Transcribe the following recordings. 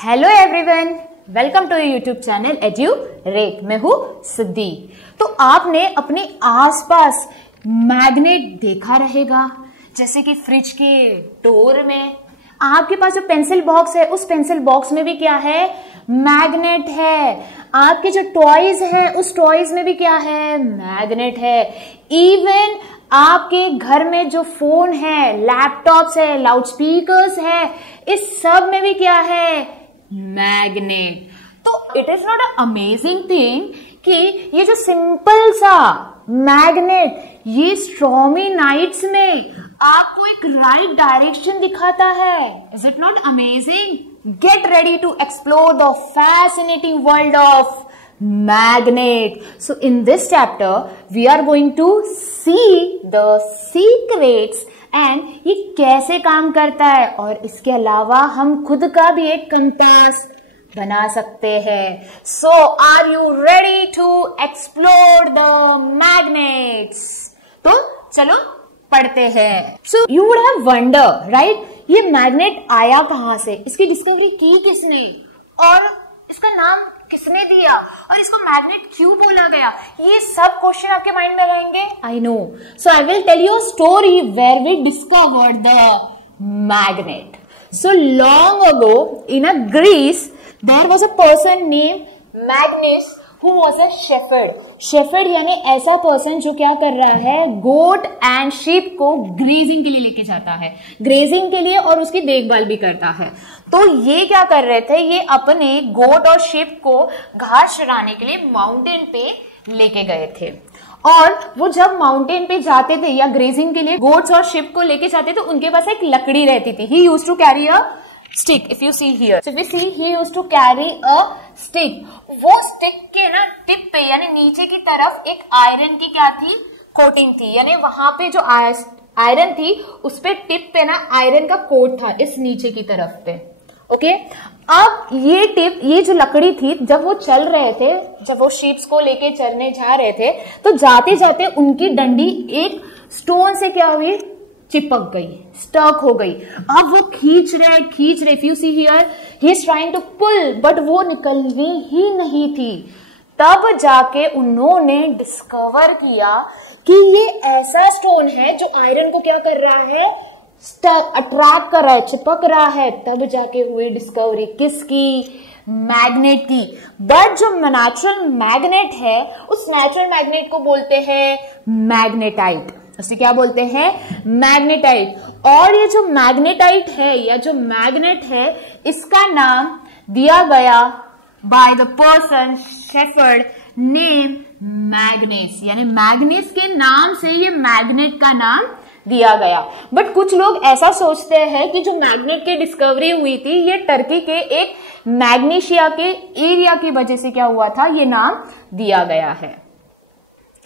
Hello everyone, welcome to YouTube channel Edurate. मैं हूँ सिद्धि। तो आपने अपने आसपास मैग्नेट देखा रहेगा, जैसे कि फ्रिज के डोर में आपके पास जो पेंसिल बॉक्स है, उस पेंसिल बॉक्स में भी क्या है, मैग्नेट है। आपके जो टॉयज है, उस टॉयज में भी क्या है, मैग्नेट है। इवन आपके घर में जो फोन है, लैपटॉप्स है, लाउड स्पीकर्स है, इस सब में भी क्या है, मैग्नेट। तो it is not a amazing thing कि ये जो सिंपल सा मैग्नेट ये स्ट्रॉमी नाइट्स में आपको एक राइट डायरेक्शन दिखाता है। Is it not amazing? Get ready to explore the fascinating world of magnet. So in this chapter we are going to see the secrets and ये कैसे काम करता है, और इसके अलावा हम खुद का भी एक कंपास बना सकते हैं। So are you ready to explore the magnets? तो चलो पढ़ते हैं। So you would have wonder, right? ये मैग्नेट आया कहाँ से, इसकी डिस्कवरी की किसने, और इसका नाम किसने दिया, और इसको मैग्नेट क्यों बोला गया, ये सब क्वेश्चन आपके माइंड में रहेंगे। I know. So I will tell you a story where we discovered the magnet. So long ago in a Greece there was a person named Magnus who was a shepherd. Shepherd यानी ऐसा person जो क्या कर रहा है, goat and sheep को grazing के लिए लेके जाता है, ग्रेजिंग के लिए, और उसकी देखभाल भी करता है। तो ये क्या कर रहे थे, ये अपने गोट और शीप को घास चराने के लिए माउंटेन पे लेके गए थे। और वो जब माउंटेन पे जाते थे या ग्रेजिंग के लिए गोट्स और शिप को लेके जाते थे, उनके पास एक लकड़ी रहती थी। He used to carry a stick. If you see here, so we see he used to carry a stick. वो stick के ना टिप पे यानी नीचे की तरफ एक आयरन की क्या थी, कोटिंग थी, यानी वहां पे जो आयरन थी उस पे टिप पे ना आयरन का कोट था, इस नीचे की तरफ पे। ओके, अब ये टिप, ये जो लकड़ी थी, जब वो चल रहे थे, जब वो शीप्स को लेके चरने जा रहे थे, तो जाते जाते उनकी डंडी एक स्टोन से क्या हुई, चिपक गई, स्टक हो गई। अब वो खींच रहे। If you see here, he is trying to pull, but वो निकलनी ही नहीं थी। तब जाके उन्होंने डिस्कवर किया कि ये ऐसा स्टोन है जो आयरन को क्या कर रहा है, अट्रैक्ट कर रहा है, चिपक रहा है। तब जाके हुई डिस्कवरी किसकी, मैग्नेट की। बट जो नेचुरल मैग्नेट है, उस नेचुरल मैग्नेट को बोलते हैं मैग्नेटाइट। उसे क्या बोलते हैं, मैग्नेटाइट। और ये जो मैग्नेटाइट है या जो मैग्नेट है, इसका नाम दिया गया by the person shepherd name मैग्नेस, यानी मैग्नेस के नाम से ये मैग्नेट का नाम दिया गया। बट कुछ लोग ऐसा सोचते हैं कि जो मैग्नेट की डिस्कवरी हुई थी, ये टर्की के एक मैग्नीशिया के एरिया की वजह से क्या हुआ था, ये नाम दिया गया है।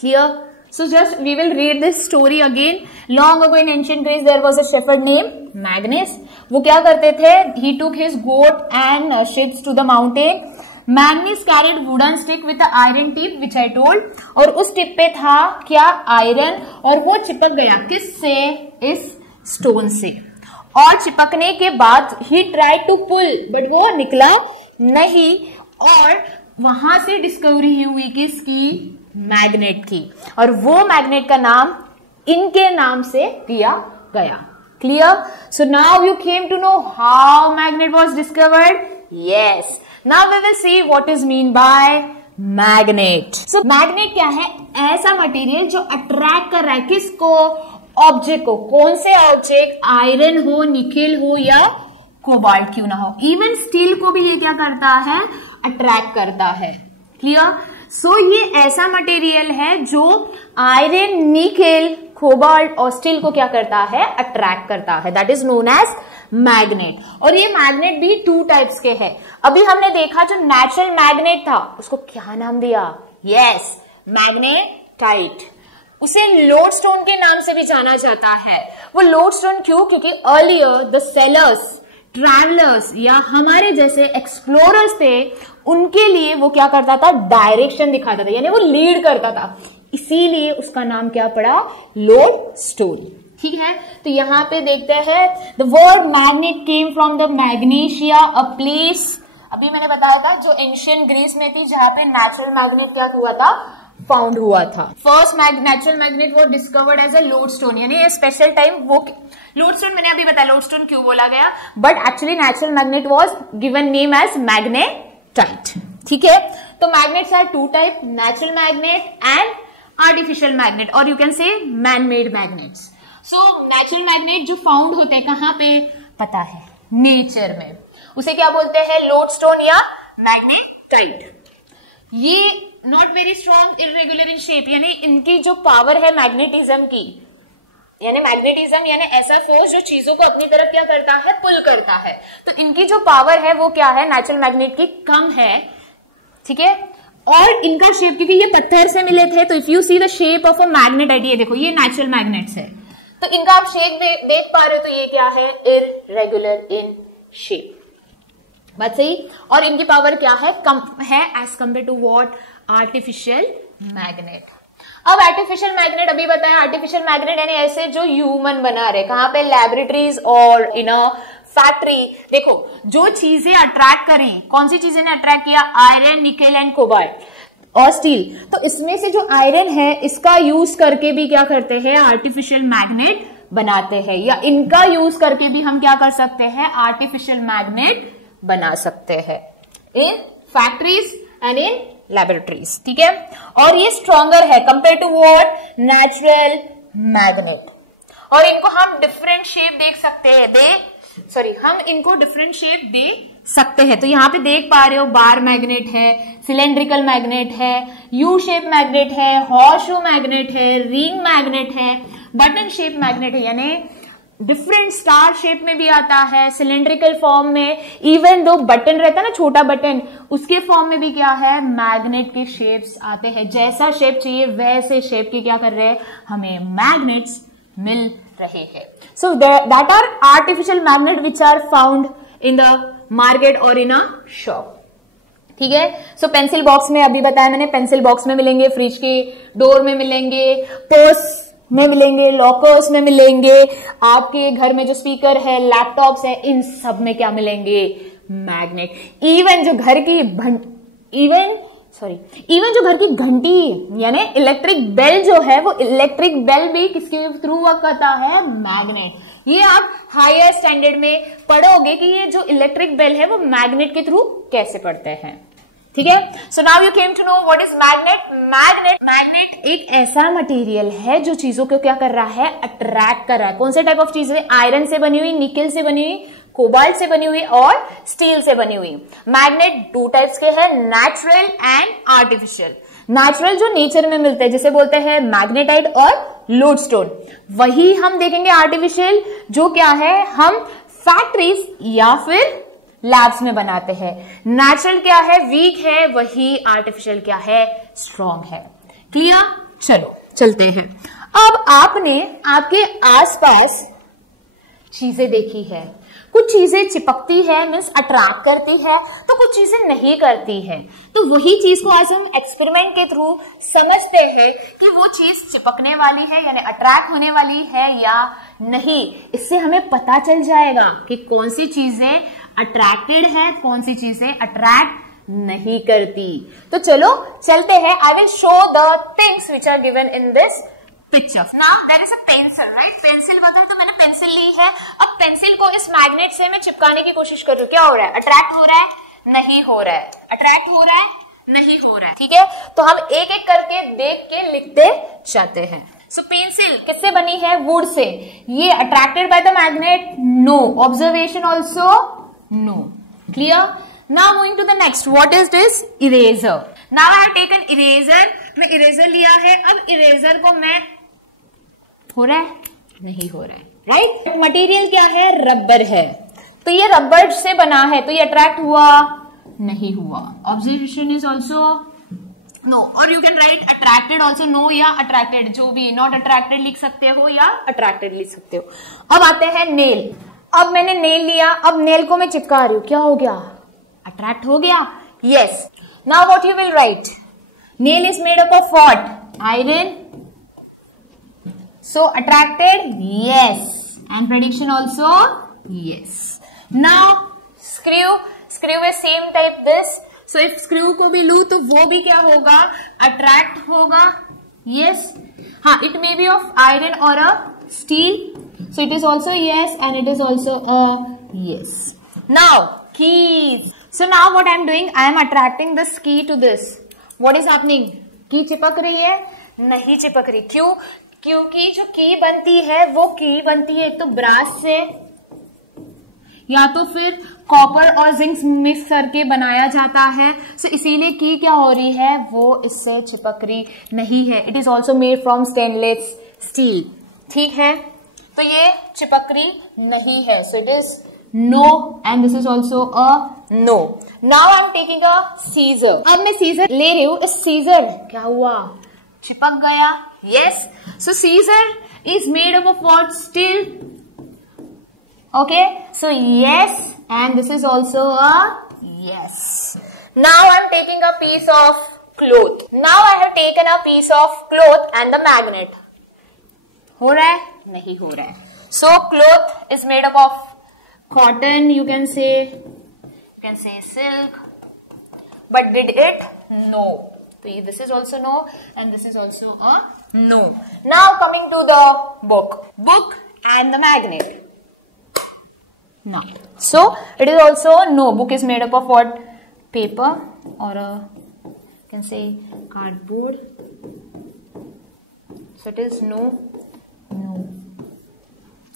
Clear? So just we will read this story again. Long ago in ancient Greece there was a shepherd named Magnus. वो क्या करते थे, he took his goat and sheep to the mountain. Magnus carried wooden stick with the iron tip which I told. और उस tip पे था क्या, iron, और वो चिपक गया किससे, इस स्टोन से। और चिपकने के बाद he tried to pull, but वो निकला नहीं, और वहां से डिस्कवरी हुई किसकी, मैग्नेट की। और वो मैग्नेट का नाम इनके नाम से दिया गया। Clear? So now you came to know how magnet was discovered. Yes, now we will see what is mean by magnet. So magnet क्या है, ऐसा मटेरियल जो अट्रैक्ट कर रहा है किसको, ऑब्जेक्ट को। कौन से ऑब्जेक्ट, आयरन हो, निकेल हो, या कोबाल्ट क्यों ना हो, इवन स्टील को भी ये क्या करता है, अट्रैक्ट करता है। क्लियर? सो ये ऐसा मटेरियल है जो आयरन, निकेल, कोबाल्ट और स्टील को क्या करता है, अट्रैक्ट करता है। That is known as magnet. और ये मैग्नेट भी टू टाइप्स के हैं। अभी हमने देखा जो नेचुरल मैग्नेट था, उसको क्या नाम दिया, यस, मैग्नेटाइट। उसे लोडस्टोन के नाम से भी जाना जाता है। वो लोडस्टोन क्यों, क्योंकि अर्लियर द सेलर्स, ट्रैवलर्स या हमारे जैसे एक्सप्लोरर्स थे, उनके लिए वो क्या करता था, डायरेक्शन दिखाता था, यानी वो लीड करता था, इसीलिए उसका नाम क्या पड़ा, लोडस्टोन। ठीक है, तो यहाँ पे देखते हैं the word magnet came from the magnesia, a place अभी मैंने बताया था जो एंशियंट ग्रीस में थी, जहां पे नेचुरल मैग्नेट क्या हुआ था, फाउंड हुआ था। फर्स्ट नेचुरल मैग्नेट वो डिस्कवर्ड एज अ लोडस्टोन, यानी स्पेशल टाइम वो लोडस्टोन, मैंने अभी बताया लोडस्टोन क्यों बोला गया, but actually natural magnet was given name as magnetite. ठीक है, तो magnets are two type, natural magnet and artificial magnet, और you can say man made magnets. So natural magnet जो फाउंड होते हैं कहां पे, पता है, नेचर में, उसे क्या बोलते हैं, लोडस्टोन या मैग्नेटाइट। ये not very strong, irregular in shape, यानी इनकी जो पावर है मैग्नेटिज्म की, यानी मैग्नेटिज्म यानी ऐसा फोर्स जो चीजों को अपनी तरफ क्या करता है, पुल करता है, तो इनकी जो पावर है वो क्या है, नेचुरल मैग्नेट की कम है। ठीक है, और इनका शेप, क्योंकि ये पत्थर से मिले थे, तो if you see the shape of a magnetite, ये देखो ये नेचुरल मैग्नेट्स है, तो इनका आप शेप देख पा रहे हो, तो ये क्या है, इरेगुलर इन शेप, बात सही। और इनकी पावर क्या है, कम है as compare to what, artificial magnet. अब आर्टिफिशियल मैग्नेट अभी बताया, आर्टिफिशियल मैग्नेट यानी ऐसे जो ह्यूमन बना रहे, कहां पे, लैबोरेटरीज और इन अ फैक्ट्री। देखो जो चीजें अट्रैक्ट करें, कौन सी चीजें ने अट्रैक्ट किया, आयरन, निकेल एंड कोबाल्ट और स्टील, तो इसमें से जो आयरन है इसका यूज करके भी क्या करते हैं, आर्टिफिशियल मैग्नेट बनाते हैं, या इनका यूज करके भी हम क्या कर सकते हैं, आर्टिफिशियल मैग्नेट बना सकते हैं in factories and in laboratories. ठीक है, और ये स्ट्रॉन्गर है compare to what, natural magnet, और इनको हम डिफरेंट शेप देख सकते हैं, हम इनको डिफरेंट शेप दे सकते हैं। तो यहाँ पे देख पा रहे हो, बार मैग्नेट है, सिलेंड्रिकल मैग्नेट है, यू शेप मैग्नेट है, हॉर्स शू मैग्नेट है, रिंग मैग्नेट है, बटन शेप मैग्नेट है, यानी डिफरेंट स्टार शेप में भी आता है, सिलेंड्रिकल फॉर्म में, इवन दो बटन रहता है ना, छोटा बटन, उसके फॉर्म में भी क्या है, मैग्नेट के शेप्स आते हैं। जैसा शेप चाहिए वैसे शेप के क्या कर रहे हैं, हमें मैग्नेट्स मिल रहे हैं। So that are artificial magnet which are found in the market और इन अ शॉप। ठीक है, सो पेंसिल बॉक्स में अभी बताया मैंने, पेंसिल बॉक्स में मिलेंगे, फ्रिज के डोर में मिलेंगे, पर्स में मिलेंगे, लॉकर्स में मिलेंगे, आपके घर में जो स्पीकर है, लैपटॉप्स है, इन सब में क्या मिलेंगे, मैग्नेट। इवन जो घर की जो घर की घंटी यानी इलेक्ट्रिक बेल जो है, वो इलेक्ट्रिक बेल भी किसके थ्रू वर्क करता है, मैग्नेट। ये आप हायर स्टैंडर्ड में पढ़ोगे कि ये जो इलेक्ट्रिक बेल है वो मैग्नेट के थ्रू कैसे पढ़ते हैं। ठीक है, so now you came to know what is magnet. Magnet एक ऐसा मटेरियल है जो चीजों को क्या कर रहा है, अट्रैक्ट कर रहा है। कौन से टाइप ऑफ चीजें, आयरन से बनी हुई, निकेल से बनी हुई, कोबाल्ट से बनी हुई और स्टील से बनी हुई। मैग्नेट टू टाइप्स के हैं, नेचुरल एंड आर्टिफिशियल। नेचुरल जो नेचर में मिलते हैं, जिसे बोलते हैं मैग्नेटाइट और लोडस्टोन, वही हम देखेंगे। आर्टिफिशियल जो क्या है, हम फैक्ट्रीज या फिर लैब्स में बनाते हैं। नेचुरल क्या है, वीक है, वही आर्टिफिशियल क्या है, स्ट्रॉन्ग है। क्लियर, चलो चलते हैं। अब आपने आपके आसपास चीजें देखी है, कुछ चीजें चिपकती है, मीन्स अट्रैक्ट करती है, तो कुछ चीजें नहीं करती है। तो वही चीज को आज हम एक्सपेरिमेंट के थ्रू समझते हैं कि वो चीज चिपकने वाली है यानी अट्रैक्ट होने वाली है या नहीं। इससे हमें पता चल जाएगा कि कौन सी चीजें अट्रैक्टेड है, कौन सी चीजें अट्रैक्ट नहीं करती। तो चलो चलते हैं। I will show the things which are given in this picture. Now there is a pencil, right? Pencil बताया तो मैंने पेंसिल ली है। अब पेंसिल को इस मैग्नेट से मैं चिपकाने की कोशिश कर रही हूँ। क्या हो रहा है? अट्रैक्ट हो रहा है, नहीं हो रहा है, अट्रैक्ट हो रहा है, नहीं हो रहा है। ठीक है, तो हम एक एक करके देख के लिखते जाते हैं। सो पेंसिल किससे बनी है? वुड से। ये attracted by the magnet? No. Observation also? No. Clear? Now moving to the next. What is this? Eraser. Now I have taken eraser. मैं इरेजर लिया है। अब इरेजर को मैं, हो रहा है, नहीं हो रहा है, राइट? मटेरियल क्या है? रबर है। तो ये रबर से बना है, तो ये अट्रैक्ट हुआ, नहीं हुआ। Observation is also no. और you can write attracted also, no या अट्रैक्टेड, जो भी, नॉट अट्रैक्टेड लिख सकते हो या अट्रैक्टेड लिख सकते हो। अब आते हैं नेल। अब मैंने नेल लिया, अब नेल को मैं चिपका रही हूं, क्या हो गया? अट्रैक्ट हो गया, yes. Now what you will write? Nail is made up of what? Iron. So attracted? Yes. And prediction also? Yes. Now screw screw is same type this, so if screw को भी लू तो वो भी क्या होगा, अट्रैक्ट होगा. Yes, हाँ, it may be of iron और अ steel, so it is also yes and it is also a yes. Now keys. So now what I am doing, I am attracting this key to this. What is happening? की चिपक रही है? नहीं चिपक रही. क्यों? क्योंकि जो की बनती है वो की बनती है एक तो ब्रास से या तो फिर कॉपर और जिंक मिक्स करके बनाया जाता है. सो इसीलिए की क्या हो रही है, वो इससे चिपक रही नहीं है. It is also made from stainless steel. ठीक है, तो ये चिपकरी नहीं है. So it is no and this is also a no. Now I am taking a scissor. अब मैं सीजर ले रही हूं. इस सीजर क्या हुआ, चिपक गया. Yes, so scissor is made up of what, steel. Okay, so yes and this is also a yes. Now I am taking a piece of cloth. Now I have taken a piece of cloth and the magnet. हो रहा है? नहीं हो रहा है. So cloth is made up of cotton, you can say silk, but did it? No. तो this is also no and this is also a no. Now coming to the book and the magnet. Now, so it is also no. Book is made up of what? Paper or you can say cardboard. So it is no.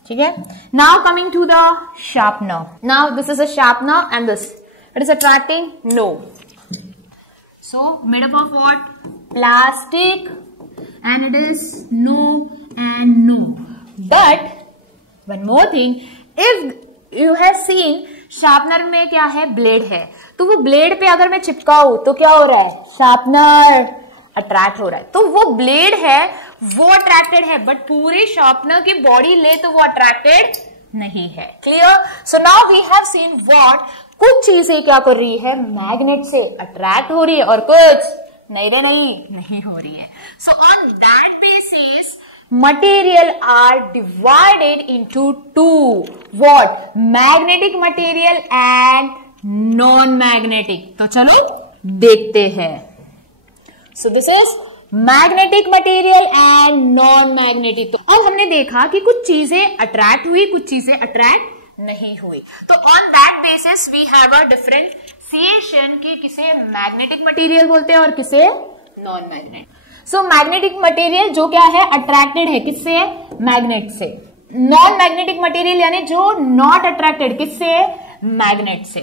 ठीक है. Now coming to the sharpener. Now this is a sharpener and this. It is attracting no. So made up of what? Plastic, and it is no and no. But one more thing, if you have seen, sharpener में क्या है, blade है. तो वो blade पे अगर मैं चिपकाऊं तो क्या हो रहा है, शार्पनर अट्रैक्ट हो रहा है. तो वो ब्लेड है वो अट्रैक्टेड है, बट पूरे शार्पनर की बॉडी ले तो वो अट्रैक्टेड नहीं है. Clear? So now we have seen what, कुछ चीजें क्या कर रही है, मैग्नेट से अट्रैक्ट हो रही है और कुछ नहीं हो रही है. So on that basis material are divided into two. What? Magnetic material and non-magnetic. तो चलो देखते हैं. So this is magnetic material and non-magnetic. तो अब हमने देखा कि कुछ चीजें अट्रैक्ट हुई, कुछ चीजें अट्रैक्ट नहीं हुई. तो on that basis we have a differentiation कि किसे magnetic material बोलते हैं और किसे non-magnetic. सो मैग्नेटिक मटेरियल जो क्या है, अट्रैक्टेड है किससे, मैग्नेट से. नॉन मैग्नेटिक मटेरियल यानी जो नॉट अट्रैक्टेड, किससे, मैग्नेट से.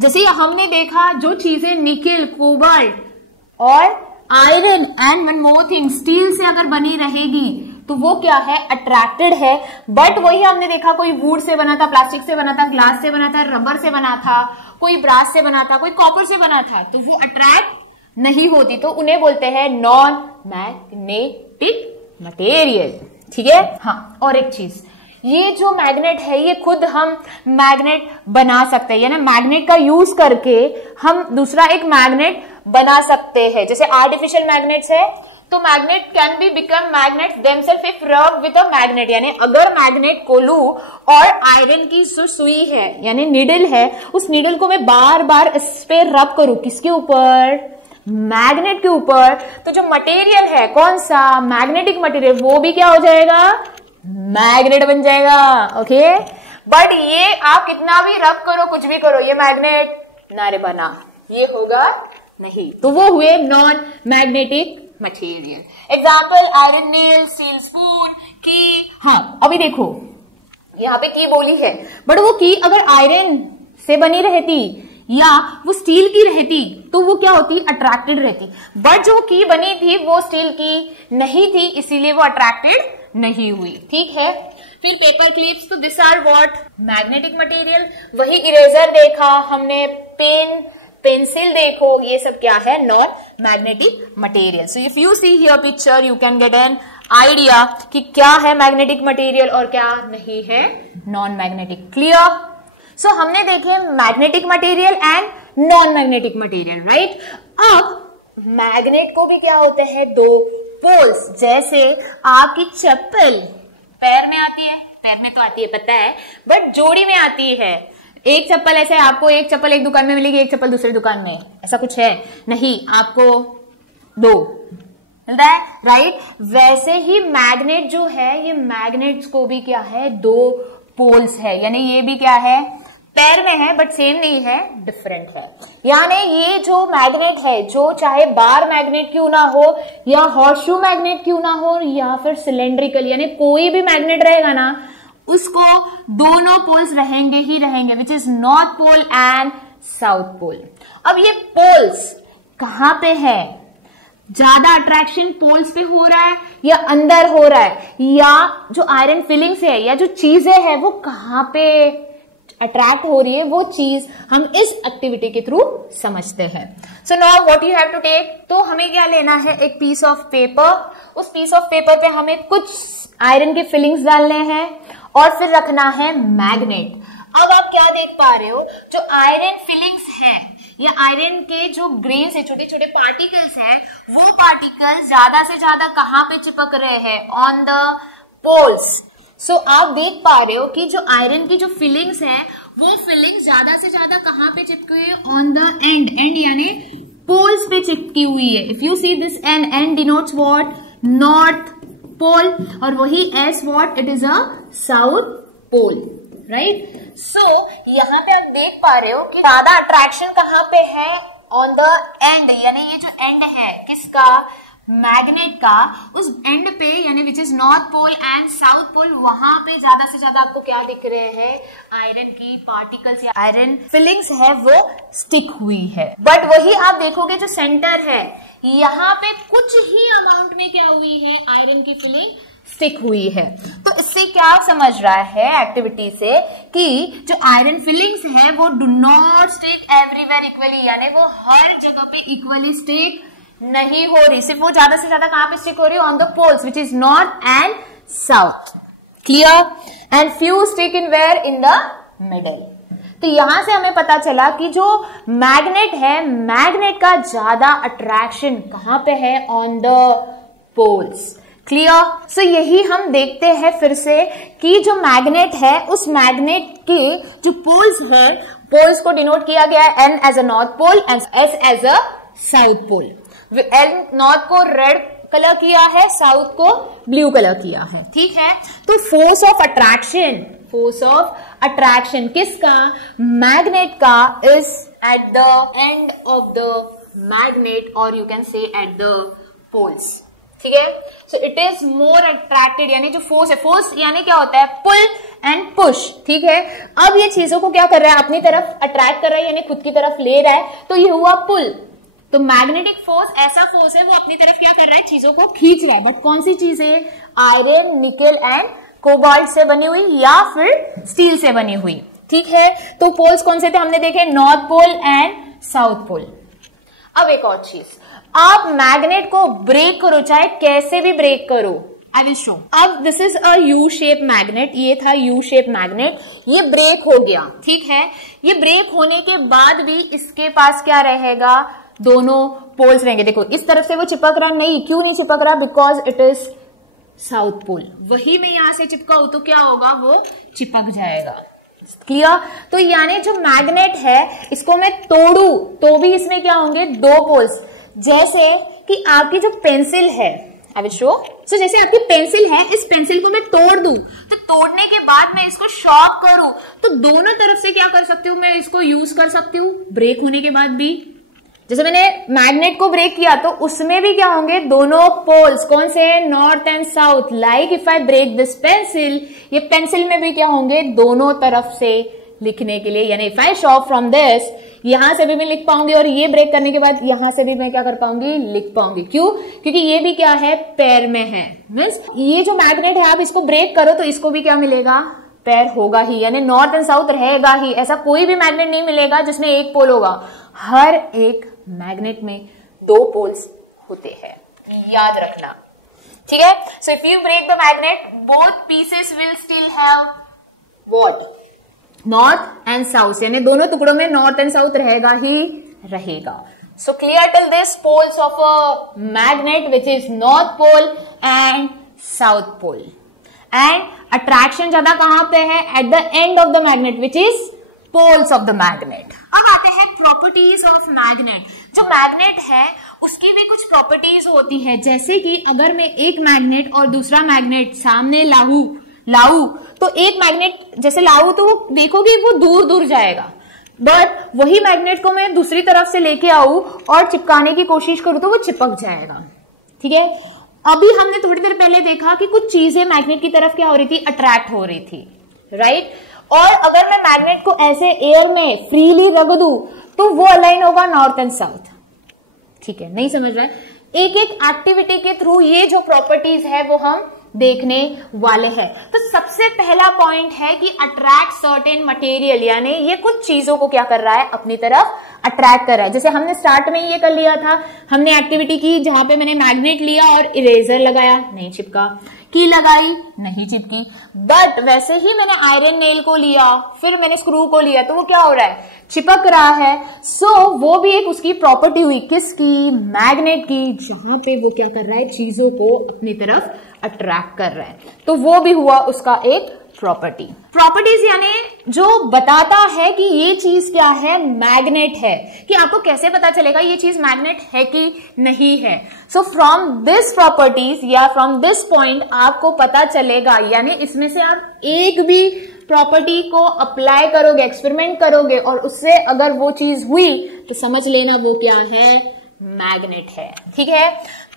जैसे हमने देखा जो चीजें निकेल, कोबाल्ट और iron and one more thing steel से अगर बनी रहेगी तो वो क्या है, अट्रैक्टेड है. बट वही हमने देखा कोई वुड से बना था, प्लास्टिक से बना था, ग्लास से बना था, रबर से बना था, कोई ब्रास से बना था, कोई कॉपर से बना था, तो वो अट्रैक्ट नहीं होती. तो उन्हें बोलते हैं नॉन मैग्नेटिक मटेरियल. ठीक है. हाँ, और एक चीज, ये जो मैग्नेट है ये खुद हम मैग्नेट बना सकते हैं, यानी मैग्नेट का यूज करके हम दूसरा एक मैग्नेट बना सकते हैं. जैसे आर्टिफिशियल मैग्नेट्स है, तो magnet can be become magnet themselves if rub with a magnet. यानी अगर मैग्नेट को लू और आयरन की जो सुई है यानी नीडल है, उस नीडल को मैं बार बार इस पे रब करूं, किसके ऊपर, मैग्नेट के ऊपर, तो जो मटेरियल है कौन सा, मैग्नेटिक मटेरियल, वो भी क्या हो जाएगा, मैग्नेट बन जाएगा. ओके. बट ये आप कितना भी रब करो, कुछ भी करो, ये मैग्नेट ना रे बना, ये होगा नहीं. तो वो हुए non magnetic material. Example iron nail, steel spoon, की. हाँ, अभी देखो यहाँ पे की बोली है, बट वो की अगर आयरन से बनी रहती या वो स्टील की रहती तो वो क्या होती, अट्रैक्टेड रहती. बट जो की बनी थी वो स्टील की नहीं थी, इसीलिए वो अट्रैक्टेड नहीं हुई. ठीक है. फिर पेपर क्लिप्स, तो this are what, magnetic material. वही इरेजर देखा हमने, पेन, पेंसिल देखो, ये सब क्या है, non magnetic material. So if you see here picture you can get an idea कि क्या है मैग्नेटिक मटेरियल और क्या नहीं है नॉन मैग्नेटिक. क्लियर? सो हमने देखे magnetic material and non magnetic material, right. अब मैग्नेट को भी क्या होते हैं, दो पोल्स. जैसे आपकी चप्पल पैर में आती है, पैर में तो आती है पता है, बट जोड़ी में आती है. एक चप्पल ऐसे आपको एक चप्पल एक दुकान में मिलेगी, एक चप्पल दूसरी दुकान में, ऐसा कुछ है नहीं, आपको दो मिलता है, राइट। वैसे ही मैग्नेट जो है, ये मैग्नेट्स को भी क्या है, दो पोल्स है, यानी ये भी क्या है, पेयर में है बट सेम नहीं है, डिफरेंट है। यानी ये जो मैग्नेट है, जो चाहे बार मैग्नेट क्यों ना हो या हॉर्सशू मैग्नेट क्यों ना हो या फिर सिलेंड्रिकल, यानी कोई भी मैग्नेट रहेगा ना, उसको दोनों पोल्स रहेंगे ही रहेंगे, which is north pole and south pole. अब ये पोल्स कहां पे है, ज्यादा अट्रैक्शन पोल्स पे हो रहा है या अंदर हो रहा है, या जो आयरन फिलिंग्स है या जो चीजें है वो कहां पे अट्रैक्ट हो रही है, वो चीज हम इस एक्टिविटी के थ्रू समझते हैं। So now what you have to take, तो हमें क्या लेना है, एक पीस ऑफ पेपर, उस पीस ऑफ पेपर पे हमें कुछ आयरन के फिलिंग्स डालने हैं और फिर रखना है मैग्नेट। अब आप क्या देख पा रहे हो, जो आयरन फिलिंग्स हैं या आयरन के जो ग्रेन्स है, छोटे छोटे पार्टिकल्स हैं, वो पार्टिकल्स ज्यादा से ज्यादा कहां पे चिपक रहे हैं, ऑन द पोल्स। सो आप देख पा रहे हो कि जो आयरन की जो फिलिंग्स है, वो फिलिंग्स ज्यादा से ज्यादा कहां पे चिपकी हुई है, ऑन द एंड, एंड यानी पोल्स पे चिपकी हुई है। If you see this end, end denotes what, north pole, और वही S what, it is a south pole, right. So यहाँ पे आप देख पा रहे हो कि ज्यादा अट्रैक्शन कहां पे है, ऑन द एंड, यानी ये जो एंड है किसका, मैग्नेट का, उस एंड पे, यानी which is north pole and south pole, वहां पे ज्यादा से ज्यादा आपको क्या दिख रहे हैं, आयरन की पार्टिकल्स या आयरन फिलिंग्स है वो स्टिक हुई है। बट वही आप देखोगे जो सेंटर है, यहाँ पे कुछ ही अमाउंट में क्या हुई है, आयरन की फिलिंग स्टिक हुई है। तो इससे क्या समझ रहा है एक्टिविटी से, कि जो आयरन फिलिंग्स है वो do not stick everywhere equally, यानी वो हर जगह पे इक्वली स्टिक नहीं हो रही, सिर्फ वो ज्यादा से ज्यादा कहां पे स्टिक हो रही है, on the poles which is north and south, clear. And few stick in where, in the middle. तो यहां से हमें पता चला कि जो मैग्नेट है, मैग्नेट का ज्यादा अट्रैक्शन कहां पे है, ऑन द पोल्स, क्लियर। सो यही हम देखते हैं फिर से कि जो मैग्नेट है, उस मैग्नेट के जो पोल्स है, पोल्स को डिनोट किया गया है N as a north pole and S as a south pole. North को रेड कलर किया है, साउथ को ब्लू कलर किया है, ठीक है। तो force of attraction, force of attraction किसका, मैग्नेट का, is at the end of the magnet, और you can say at the poles, ठीक है। So it is more attracted, यानी जो फोर्स है, फोर्स यानी क्या होता है, पुल एंड पुश, ठीक है। अब ये चीजों को क्या कर रहा है, अपनी तरफ अट्रैक्ट कर रहा है, यानी खुद की तरफ ले रहा है, तो ये हुआ पुल। तो मैग्नेटिक फोर्स ऐसा फोर्स है, वो अपनी तरफ क्या कर रहा है, चीजों को खींच रहा है। बट कौन सी चीजें, आयरन, निकेल एंड कोबाल्ट से बनी हुई या फिर स्टील से बनी हुई, ठीक है। तो पोल्स कौन से थे हमने देखे, north pole and south pole. अब एक और चीज, आप मैग्नेट को ब्रेक करो, चाहे कैसे भी ब्रेक करो, आई विल शो। अब this is a U shape magnet, ये था यू शेप मैग्नेट, ये ब्रेक हो गया, ठीक है। ये ब्रेक होने के बाद भी इसके पास क्या रहेगा, दोनों पोल्स रहेंगे। देखो इस तरफ से वो चिपक रहा नहीं, क्यों नहीं चिपक रहा, because it is south pole. वही मैं यहां से चिपकाऊं तो क्या होगा, वो चिपक जाएगा, क्लियर। तो यानी जो मैग्नेट है, इसको मैं तोड़ू तो भी इसमें क्या होंगे, दो पोल्स। जैसे कि आपकी जो पेंसिल है, आई विल शो। सो जैसे आपकी पेंसिल है, इस पेंसिल को मैं तोड़ दूं, तो तोड़ने के बाद मैं इसको शॉर्प करूं, तो दोनों तरफ से क्या कर सकती हूं, मैं इसको यूज कर सकती हूं ब्रेक होने के बाद भी। जैसे मैंने मैग्नेट को ब्रेक किया, तो उसमें भी क्या होंगे, दोनों पोल्स, कौन से, north and south. Like if I break this pencil, ये पेंसिल में भी क्या होंगे, दोनों तरफ से लिखने के लिए, यानी if I sharp from this, यहां से भी मैं लिख पाऊंगी, और ये ब्रेक करने के बाद यहां से भी मैं क्या कर पाऊंगी, लिख पाऊंगी। क्यों, क्योंकि ये भी क्या है, पेयर में है। मीन्स ये जो मैग्नेट है, आप इसको ब्रेक करो तो इसको भी क्या मिलेगा, पेयर होगा ही, यानी नॉर्थ एंड साउथ रहेगा ही। ऐसा कोई भी मैग्नेट नहीं मिलेगा जिसमें एक पोल होगा, हर एक मैग्नेट में दो पोल्स होते हैं, याद रखना, ठीक है। So if you break the magnet, both pieces will still have what, north and south, यानी दोनों टुकड़ों में नॉर्थ एंड साउथ रहेगा ही रहेगा। So clear till this, poles of a magnet which is north pole and south pole. And attraction ज्यादा कहां पे है, at the end of the magnet which is poles of the magnet. अब आते हैं प्रॉपर्टीज ऑफ मैग्नेट। जो magnet है उसकी भी कुछ प्रॉपर्टीज होती है, जैसे कि अगर मैं एक मैग्नेट और दूसरा मैग्नेट सामने लाऊं तो एक मैग्नेट जैसे लाऊं तो वो देखोगे वो दूर दूर जाएगा, बट वही मैग्नेट को मैं दूसरी तरफ से लेके आऊं और चिपकाने की कोशिश करूं तो वो चिपक जाएगा। ठीक है, अभी हमने थोड़ी देर पहले देखा कि कुछ चीजें मैग्नेट की तरफ क्या हो रही थी, अट्रैक्ट हो रही थी, राइट। और अगर मैं मैग्नेट को ऐसे एयर में फ्रीली रख दूं तो वो अलाइन होगा नॉर्थ एंड साउथ। ठीक है, नहीं समझ रहा है? एक एक एक्टिविटी के थ्रू ये जो प्रॉपर्टीज है वो हम देखने वाले हैं। तो सबसे पहला पॉइंट है कि अट्रैक्ट सर्टेन मटेरियल, यानी ये कुछ चीजों को क्या कर रहा है, अपनी तरफ अट्रैक्ट कर रहा है। जैसे हमने स्टार्ट में ये कर लिया था, हमने एक्टिविटी की जहां पे मैंने मैग्नेट लिया और इरेजर लगाया, नहीं चिपका, की लगाई, नहीं चिपकी। बट वैसे ही मैंने आयरन नेल को लिया, फिर मैंने स्क्रू को लिया, तो वो क्या हो रहा है, चिपक रहा है। सो वो भी एक उसकी प्रॉपर्टी हुई, किसकी, मैग्नेट की, जहां पे वो क्या कर रहा है, चीजों को अपनी तरफ अट्रैक्ट कर रहा है। तो वो भी हुआ उसका एक प्रॉपर्टी। प्रॉपर्टीज यानी जो बताता है कि ये चीज क्या है, मैग्नेट है। कि आपको कैसे पता चलेगा ये चीज मैग्नेट है कि नहीं है। सो फ्रॉम दिस प्रॉपर्टीज या फ्रॉम दिस पॉइंट आपको पता चलेगा, यानी इसमें से आप एक भी प्रॉपर्टी को अप्लाई करोगे, एक्सपेरिमेंट करोगे और उससे अगर वो चीज हुई तो समझ लेना वो क्या है, मैग्नेट है। ठीक है,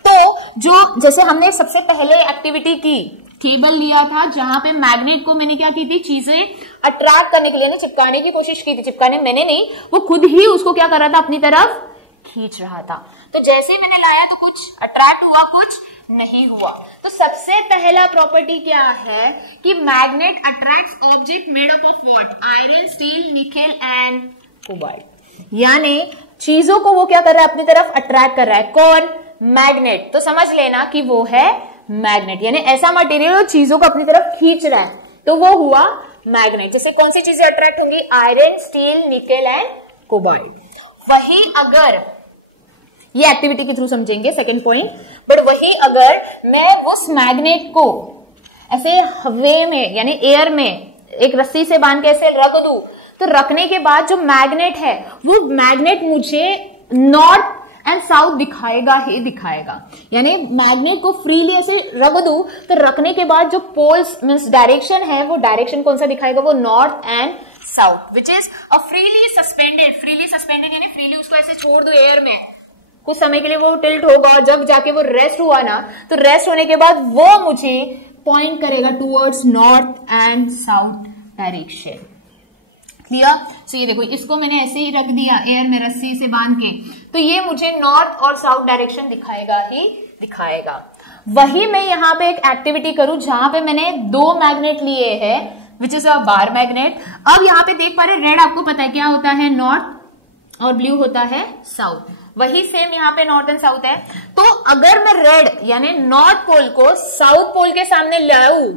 तो जो जैसे हमने सबसे पहले एक्टिविटी की, केबल लिया था जहां पे मैग्नेट को मैंने क्या की थी, चीजें अट्रैक्ट करने के लिए ना चिपकाने की कोशिश की थी, चिपकाने मैंने नहीं, वो खुद ही उसको क्या कर रहा था, अपनी तरफ खींच रहा था। तो जैसे ही मैंने लाया तो कुछ अट्रैक्ट हुआ, कुछ नहीं हुआ। तो सबसे पहला प्रॉपर्टी क्या है कि magnet attracts object made up of what, iron, steel, nickel and cobalt. यानी चीजों को वो क्या कर रहा है, अपनी तरफ अट्रैक्ट कर रहा है। कौन, मैग्नेट। तो समझ लेना कि वो है मैग्नेट, यानी ऐसा मटेरियल चीजों को अपनी तरफ खींच रहा है, तो वो हुआ मैग्नेट। जैसे कौन सी चीजें अट्रैक्ट होंगी, iron, steel, nickel and cobalt. वही अगर ये एक्टिविटी के थ्रू समझेंगे सेकंड पॉइंट, बट वही अगर मैं उस मैग्नेट को ऐसे हवे में यानी एयर में एक रस्सी से बांध के ऐसे रख दूं, तो रखने के बाद जो मैग्नेट है वो मैग्नेट मुझे नॉर्थ एंड साउथ दिखाएगा ही दिखाएगा। यानी मैग्नेट को फ्रीली ऐसे रख दूं तो रखने के बाद जो पोल्स मींस डायरेक्शन है, वो डायरेक्शन कौन सा दिखाएगा, वो north and south, which is a freely suspended यानी फ्रीली उसको ऐसे छोड़ दो एयर में, कुछ समय के लिए वो टिल्ट होगा और जब जाके वो रेस्ट हुआ ना, तो रेस्ट होने के बाद वो मुझे पॉइंट करेगा towards north and south direction. Clear? So ये देखो, इसको मैंने ऐसे ही रख दिया एयर में रस्सी से बांध के, तो ये मुझे नॉर्थ और साउथ डायरेक्शन दिखाएगा ही दिखाएगा। वही मैं यहाँ पे एक एक्टिविटी करूं जहां पे मैंने दो मैग्नेट लिए हैं, विच इज अ बार मैग्नेट। अब यहाँ पे देख पा रहे, रेड आपको पता है क्या होता है, नॉर्थ, और ब्लू होता है साउथ। वही सेम यहाँ पे नॉर्थ एंड साउथ है। तो अगर मैं रेड यानी नॉर्थ पोल को साउथ पोल के सामने लाऊं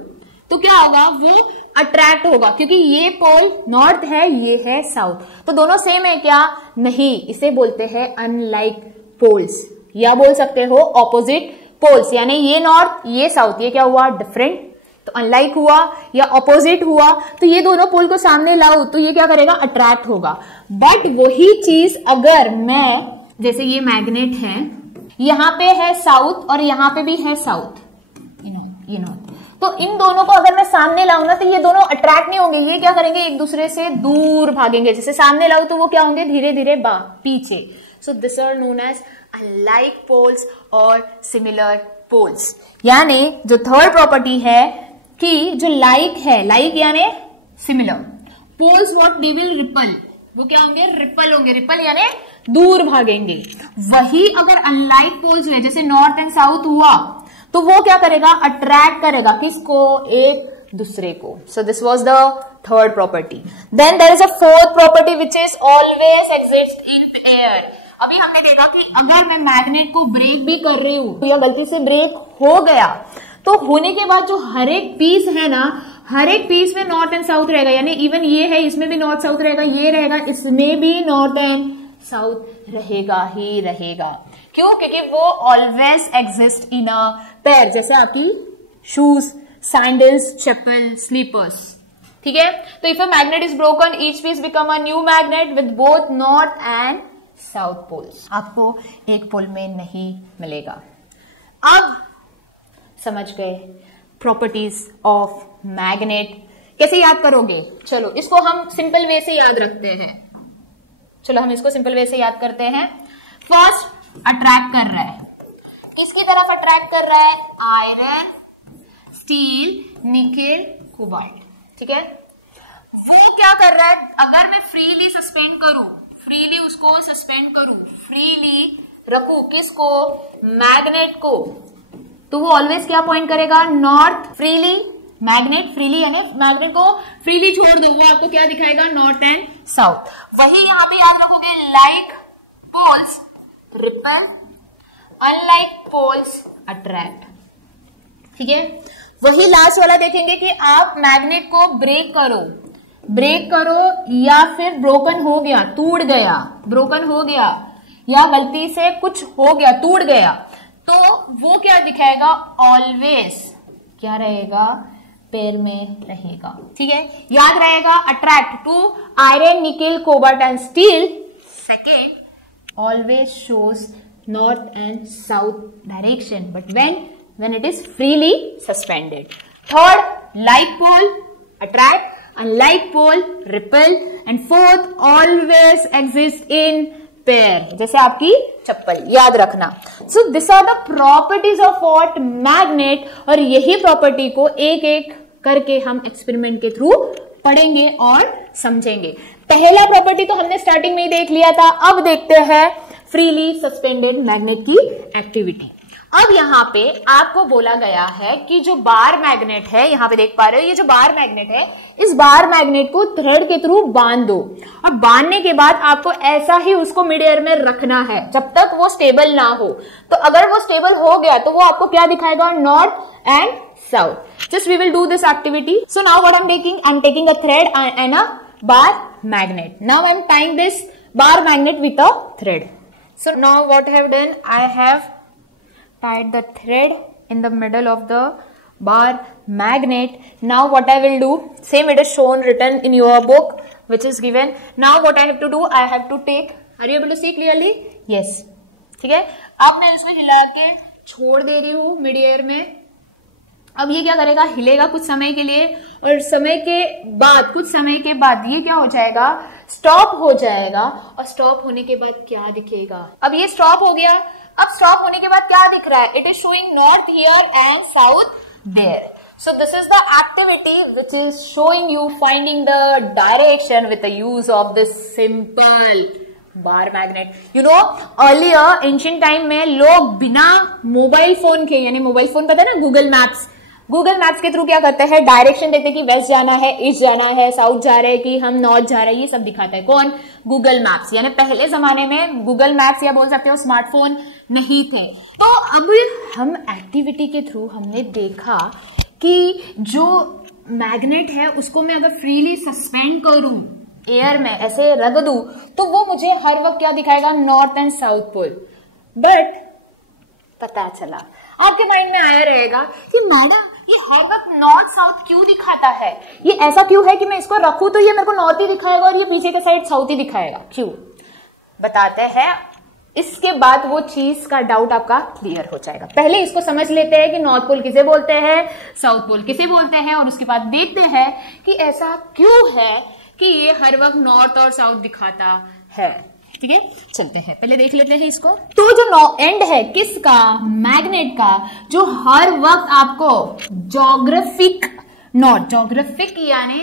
तो क्या होगा, वो अट्रैक्ट होगा, क्योंकि ये पोल नॉर्थ है, ये है साउथ। तो दोनों सेम है क्या, नहीं, इसे बोलते हैं अनलाइक पोल्स, या बोल सकते हो ऑपोजिट पोल्स। यानी ये नॉर्थ, ये साउथ, ये क्या हुआ, डिफरेंट, तो अनलाइक हुआ या ऑपोजिट हुआ। तो ये दोनों पोल को सामने लाऊं तो ये क्या करेगा, अट्रैक्ट होगा। बट वही चीज अगर मैं, जैसे ये मैग्नेट है, यहां पे है साउथ और यहां पे भी है साउथ, ये नॉर्थ, तो इन दोनों को अगर मैं सामने लाऊं ना तो ये दोनों अट्रैक्ट नहीं होंगे, ये क्या करेंगे, एक दूसरे से दूर भागेंगे। जैसे सामने लाऊं तो वो क्या होंगे, धीरे धीरे पीछे। So this are known as unlike poles और सिमिलर पोल्स। यानी जो थर्ड प्रॉपर्टी है कि जो लाइक है, लाइक यानी similar, poles what they will repel, वो क्या होंगे, रिपल होंगे। रिपल यानी दूर भागेंगे। वही अगर अनलाइक पोल्स ले, जैसे नॉर्थ एंड साउथ हुआ, तो वो क्या करेगा, अट्रैक्ट करेगा, किसको, एक दूसरे को। So this was the third property. Then there is a fourth property which is always exist in air. अभी हमने देखा कि अगर मैं मैग्नेट को ब्रेक भी कर रही हूं या गलती से ब्रेक हो गया, तो होने के बाद जो हर एक पीस है ना, हर एक पीस में नॉर्थ एंड साउथ रहेगा। यानी इवन ये है, इसमें भी नॉर्थ साउथ रहेगा, ये रहेगा, इसमें भी नॉर्थ एंड साउथ रहेगा ही रहेगा। क्यों? क्योंकि वो always exist in a pair. जैसे आपकी शूज, सैंडल्स, चप्पल, स्लीपर्स, ठीक है। तो if a magnet is broken each piece become a new magnet with both north and south poles. आपको एक पोल में नहीं मिलेगा। अब समझ गए प्रॉपर्टीज ऑफ मैग्नेट। कैसे याद करोगे? चलो इसको हम सिंपल वे से याद रखते हैं। चलो हम इसको सिंपल वे से याद करते हैं। फर्स्ट अट्रैक्ट कर रहा है, किसकी तरफ अट्रैक्ट कर रहा है? Iron, steel, nickel, cobalt. ठीक है, वो क्या कर रहा है? अगर मैं फ्रीली सस्पेंड करूं, फ्रीली उसको सस्पेंड करूं, फ्रीली रखूं, किसको? मैग्नेट को, तो वो ऑलवेज क्या पॉइंट करेगा? नॉर्थ। फ्रीली मैग्नेट, फ्रीली यानी मैग्नेट को फ्रीली छोड़ दो, वो आपको क्या दिखाएगा? North and south. वही यहां पे याद रखोगे, like poles repel, unlike poles attract. ठीक है, वही लास्ट वाला देखेंगे कि आप मैग्नेट को ब्रेक करो या फिर ब्रोकन हो गया, टूट गया, ब्रोकन हो गया या गलती से कुछ हो गया, टूट गया, तो वो क्या दिखाएगा? ऑलवेज क्या रहेगा? पेयर में रहेगा। ठीक है, याद रहेगा, attract to iron, nickel, cobalt and steel. Second, always shows north and south direction, but when it is freely suspended. Third, like pole attract, unlike pole repel, and fourth, always exist in pair, जैसे आपकी चप्पल, याद रखना। So these are the properties of what? Magnet। और यही property को एक एक करके हम एक्सपेरिमेंट के थ्रू पढ़ेंगे और समझेंगे। पहला प्रॉपर्टी तो हमने स्टार्टिंग में ही देख लिया था। अब देखते हैं फ्रीली सस्पेंडेड मैग्नेट की एक्टिविटी। अब यहाँ पे आपको बोला गया है कि जो बार मैग्नेट है, यहाँ पे देख पा रहे हो, ये जो बार मैग्नेट है, इस बार मैग्नेट को थ्रेड के थ्रू बांध दो, और बांधने के बाद आपको ऐसा ही उसको मिड एयर में रखना है जब तक वो स्टेबल ना हो। तो अगर वो स्टेबल हो गया तो वो आपको क्या दिखाएगा? North and south. Just we will do this activity. So now what I am taking a thread and a bar magnet. Now I am tying this bar magnet with a thread. So now what I have done, I have tied the thread in the middle of the bar magnet. Now what I will do, same it is shown written in your book which is given. Now what I have to do, I have to take, are you able to see clearly? Yes. ठीक है, अब मैं इसको हिला के छोड़ दे रही हूँ मिड एयर में। अब ये क्या करेगा? हिलेगा कुछ समय के लिए, और समय के बाद, कुछ समय के बाद ये क्या हो जाएगा? स्टॉप हो जाएगा। और स्टॉप होने के बाद क्या दिखेगा? अब ये स्टॉप हो गया। अब स्टॉप होने के बाद क्या दिख रहा है? It is showing north here and south there. So this is the activity which is showing you finding the direction with the use of this simple bar magnet. You know, earlier ancient time में लोग बिना mobile phone के, यानी mobile phone पता है ना, Google maps के through क्या करते हैं? डायरेक्शन देखते हैं कि वेस्ट जाना है, ईस्ट जाना है, साउथ जा रहे हैं कि हम नॉर्थ जा रहे हैं, ये सब दिखाता है कौन? Google maps. यानी पहले जमाने में गूगल मैप्स या बोल सकते हो स्मार्टफोन नहीं थे। तो अब हम एक्टिविटी के थ्रू हमने देखा कि जो मैग्नेट है उसको मैं अगर फ्रीली सस्पेंड करूं, एयर में ऐसे रख दूं, तो वो मुझे हर वक्त क्या दिखाएगा? North and south pole. But पता चला, आपके माइंड में आया रहेगा कि मैडम ये हर वक्त नॉर्थ साउथ क्यों दिखाता है? ये ऐसा क्यों है कि मैं इसको रखूं तो ये मेरे को नॉर्थ ही दिखाएगा और ये पीछे के साइड साउथ ही दिखाएगा? क्यों? बताते हैं। इसके बाद वो चीज का डाउट आपका क्लियर हो जाएगा। पहले इसको समझ लेते हैं कि नॉर्थ पोल किसे बोलते हैं, साउथ पोल किसे बोलते हैं, और उसके बाद देखते हैं कि ऐसा क्यों है कि ये हर वक्त नॉर्थ और साउथ दिखाता है। ठीक है, चलते हैं, पहले देख लेते हैं इसको। तो जो एंड है किसका? मैग्नेट का, जो हर वक्त आपको ज्योग्राफिक यानी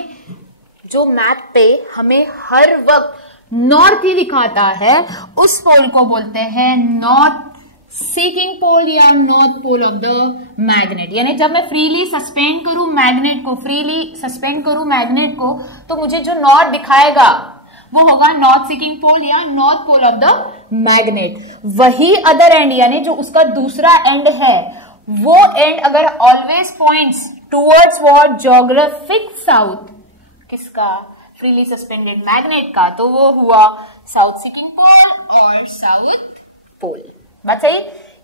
जो मैप पे हमें हर वक्त नॉर्थ ही दिखाता है, उस पोल को बोलते हैं नॉर्थ सीकिंग पोल या north pole of the magnet. यानी जब मैं फ्रीली सस्पेंड करूं मैग्नेट को, तो मुझे जो नॉर्थ दिखाएगा वो होगा नॉर्थ सीकिंग पोल या north pole of the magnet. वही अदर एंड यानी जो उसका दूसरा एंड है, वो एंड अगर always points towards what? Geographic south. किसका? फ्रीली सस्पेंडेड मैग्नेट का। तो वो हुआ साउथ सीकिंग पोल और साउथ पोल। बात सही?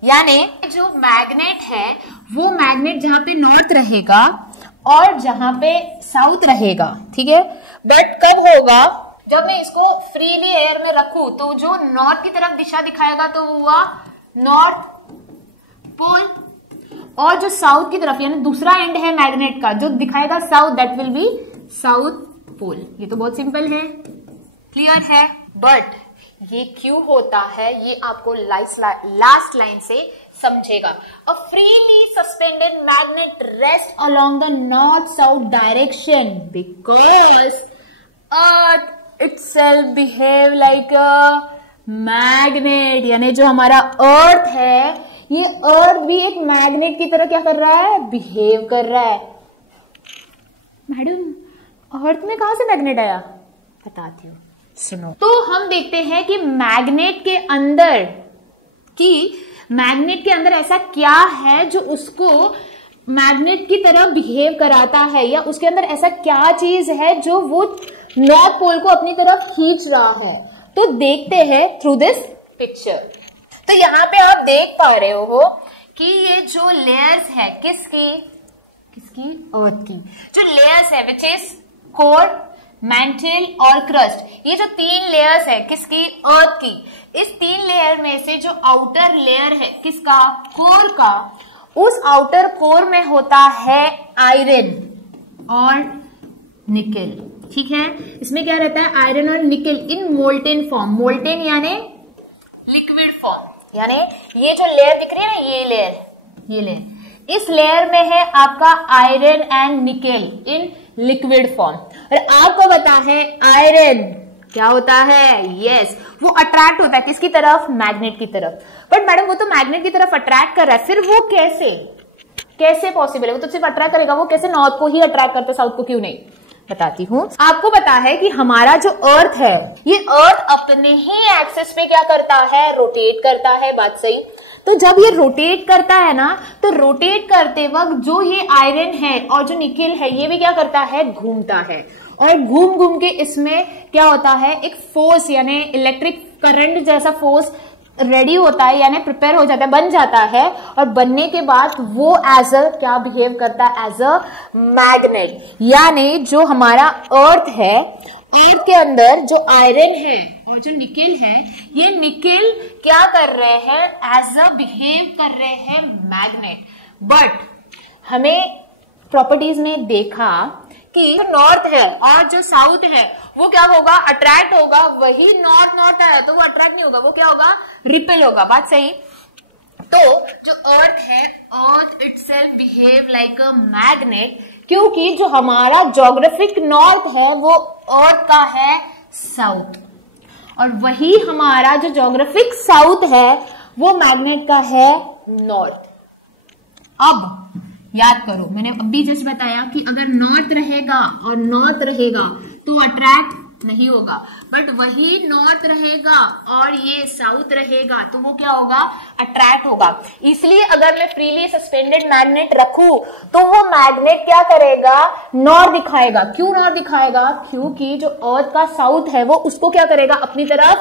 यानी जो मैग्नेट है वो मैग्नेट जहां पे नॉर्थ रहेगा और जहां पे साउथ रहेगा, ठीक है। बट कब होगा, जब मैं इसको फ्रीली एयर में रखूं तो जो नॉर्थ की तरफ दिशा दिखाएगा तो वो हुआ नॉर्थ पोल, और जो साउथ की तरफ यानी दूसरा एंड है मैग्नेट का जो दिखाएगा south, that will be south pole. ये तो बहुत सिंपल है, क्लियर है। बट ये क्यों होता है ये आपको लास्ट लाइन से समझेगा। A freely suspended magnet rest along the north south direction because earth itself behave like a magnet, यानी जो हमारा अर्थ है ये अर्थ भी एक मैग्नेट की तरह क्या कर रहा है, बिहेव कर रहा है। मैडम अर्थ में कहां से मैग्नेट आया, बताती हूँ, सुनो। तो हम देखते हैं कि मैग्नेट के अंदर ऐसा क्या है जो उसको मैग्नेट की तरह बिहेव कराता है, या उसके अंदर ऐसा क्या चीज है जो वो नॉर्थ पोल को अपनी तरफ खींच रहा है। तो देखते हैं थ्रू दिस पिक्चर। तो यहाँ पे आप देख पा रहे हो कि ये जो लेयर्स है किसकी अर्थ की, जो लेयर्स है विच इज कोर, मैंटल और क्रस्ट, ये जो 3 लेयर्स है किसकी, अर्थ की। इस 3 लेयर में से जो आउटर लेयर है किसका, कोर का, उस आउटर कोर में होता है आयरन और निकल, ठीक है। इसमें क्या रहता है, आयरन और निकल इन मोल्टेन फॉर्म, मोल्टेन यानी लिक्विड फॉर्म, यानी ये जो लेयर दिख रही है ना, ये लेयर, इस लेयर में है आपका आयरन एंड निकल इन लिक्विड फॉर्म। और आपको पता है आयरन क्या होता है, यस वो अट्रैक्ट होता है किसकी तरफ, मैग्नेट की तरफ। बट मैडम वो तो मैग्नेट की तरफ अट्रैक्ट कर रहा है, फिर वो कैसे पॉसिबल है, वो तो सिर्फ अट्रैक्ट करेगा, वो कैसे नॉर्थ को ही अट्रैक्ट करता है, साउथ को क्यों नहीं, बताती हूँ। आपको पता है कि हमारा जो अर्थ है ये अर्थ अपने ही एक्सिस पे क्या करता है, रोटेट करता है, बात सही। तो जब ये रोटेट करता है ना, तो रोटेट करते वक्त जो ये आयरन है और जो निकल है ये भी क्या करता है, घूमता है, और घूम के इसमें क्या होता है, एक फोर्स यानी इलेक्ट्रिक करंट जैसा फोर्स रेडी होता है, यानी प्रिपेयर हो जाता है, बन जाता है, और बनने के बाद वो एज अ क्या बिहेव करता है, एज अ मैग्नेट। यानी जो हमारा अर्थ है, अर्थ के अंदर जो आयरन है और जो निकल है, ये निकल क्या कर रहे हैं, एज अ बिहेव कर रहे हैं मैग्नेट। बट हमें प्रॉपर्टीज में देखा कि जो नॉर्थ है और जो साउथ है वो क्या होगा, अट्रैक्ट होगा, वही नॉर्थ है तो वो अट्रैक्ट नहीं होगा, वो क्या होगा, रिपेल होगा, बात सही। तो जो अर्थ है, अर्थ itself behave like a magnet, क्योंकि जो हमारा ज्योग्राफिक नॉर्थ है वो अर्थ का है साउथ, और वही हमारा जो ज्योग्राफिक साउथ है वो मैग्नेट का है नॉर्थ। अब याद करो, मैंने अभी जस्ट बताया कि अगर नॉर्थ रहेगा तो अट्रैक्ट नहीं होगा, बट वही नॉर्थ रहेगा और ये साउथ रहेगा तो वो क्या होगा, अट्रैक्ट होगा। इसलिए अगर मैं फ्रीली सस्पेंडेड मैग्नेट रखूं तो वो मैग्नेट क्या करेगा, नॉर्थ दिखाएगा। क्यों नॉर्थ दिखाएगा, क्योंकि जो अर्थ का साउथ है वो उसको क्या करेगा, अपनी तरफ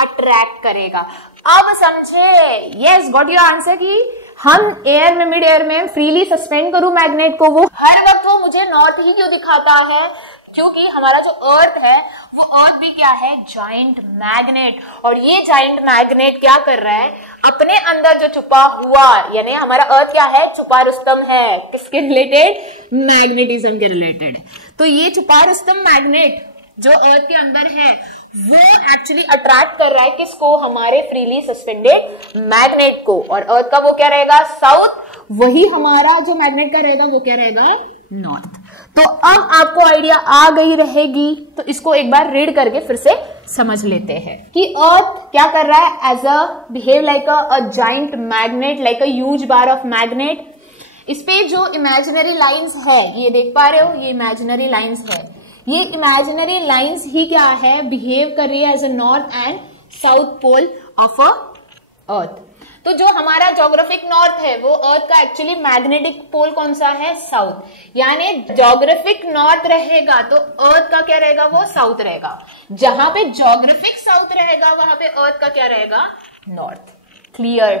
अट्रैक्ट करेगा। अब समझे, यस गॉट योर आंसर कि हम एयर में, मिड एयर में फ्रीली सस्पेंड करूं मैग्नेट को, वो हर वक्त वो मुझे नॉर्थ ही क्यों दिखाता है, क्योंकि हमारा जो अर्थ है वो अर्थ भी क्या है, जाइंट मैग्नेट। और ये जाइंट मैग्नेट क्या कर रहा है, अपने अंदर जो छुपा हुआ, यानी हमारा अर्थ क्या है, छुपा रुस्तम है, किसके रिलेटेड, मैग्नेटिज्म के रिलेटेड। तो ये छुपा रुस्तम मैग्नेट जो अर्थ के अंदर है वो एक्चुअली अट्रैक्ट कर रहा है किसको, हमारे फ्रीली सस्पेंडेड मैग्नेट को, और अर्थ का वो क्या रहेगा, साउथ, वही हमारा जो मैग्नेट का रहेगा वो क्या रहेगा, नॉर्थ। तो अब आपको आइडिया आ गई रहेगी, तो इसको एक बार रीड करके फिर से समझ लेते हैं कि अर्थ क्या कर रहा है, as a behave like a giant magnet, like a huge bar of magnet. इस पे जो इमेजिनरी लाइंस है, ये देख पा रहे हो, ये इमेजिनरी लाइंस है, ये इमेजिनरी लाइंस ही क्या है, बिहेव कर रही है as a north and south pole of a earth. तो जो हमारा ज्योग्राफिक नॉर्थ है वो अर्थ का एक्चुअली मैग्नेटिक पोल कौन सा है, साउथ। यानी ज्योग्राफिक नॉर्थ रहेगा तो अर्थ का क्या रहेगा, वो साउथ रहेगा। जहां पे ज्योग्राफिक साउथ रहेगा वहां पे अर्थ का क्या रहेगा, नॉर्थ। क्लियर।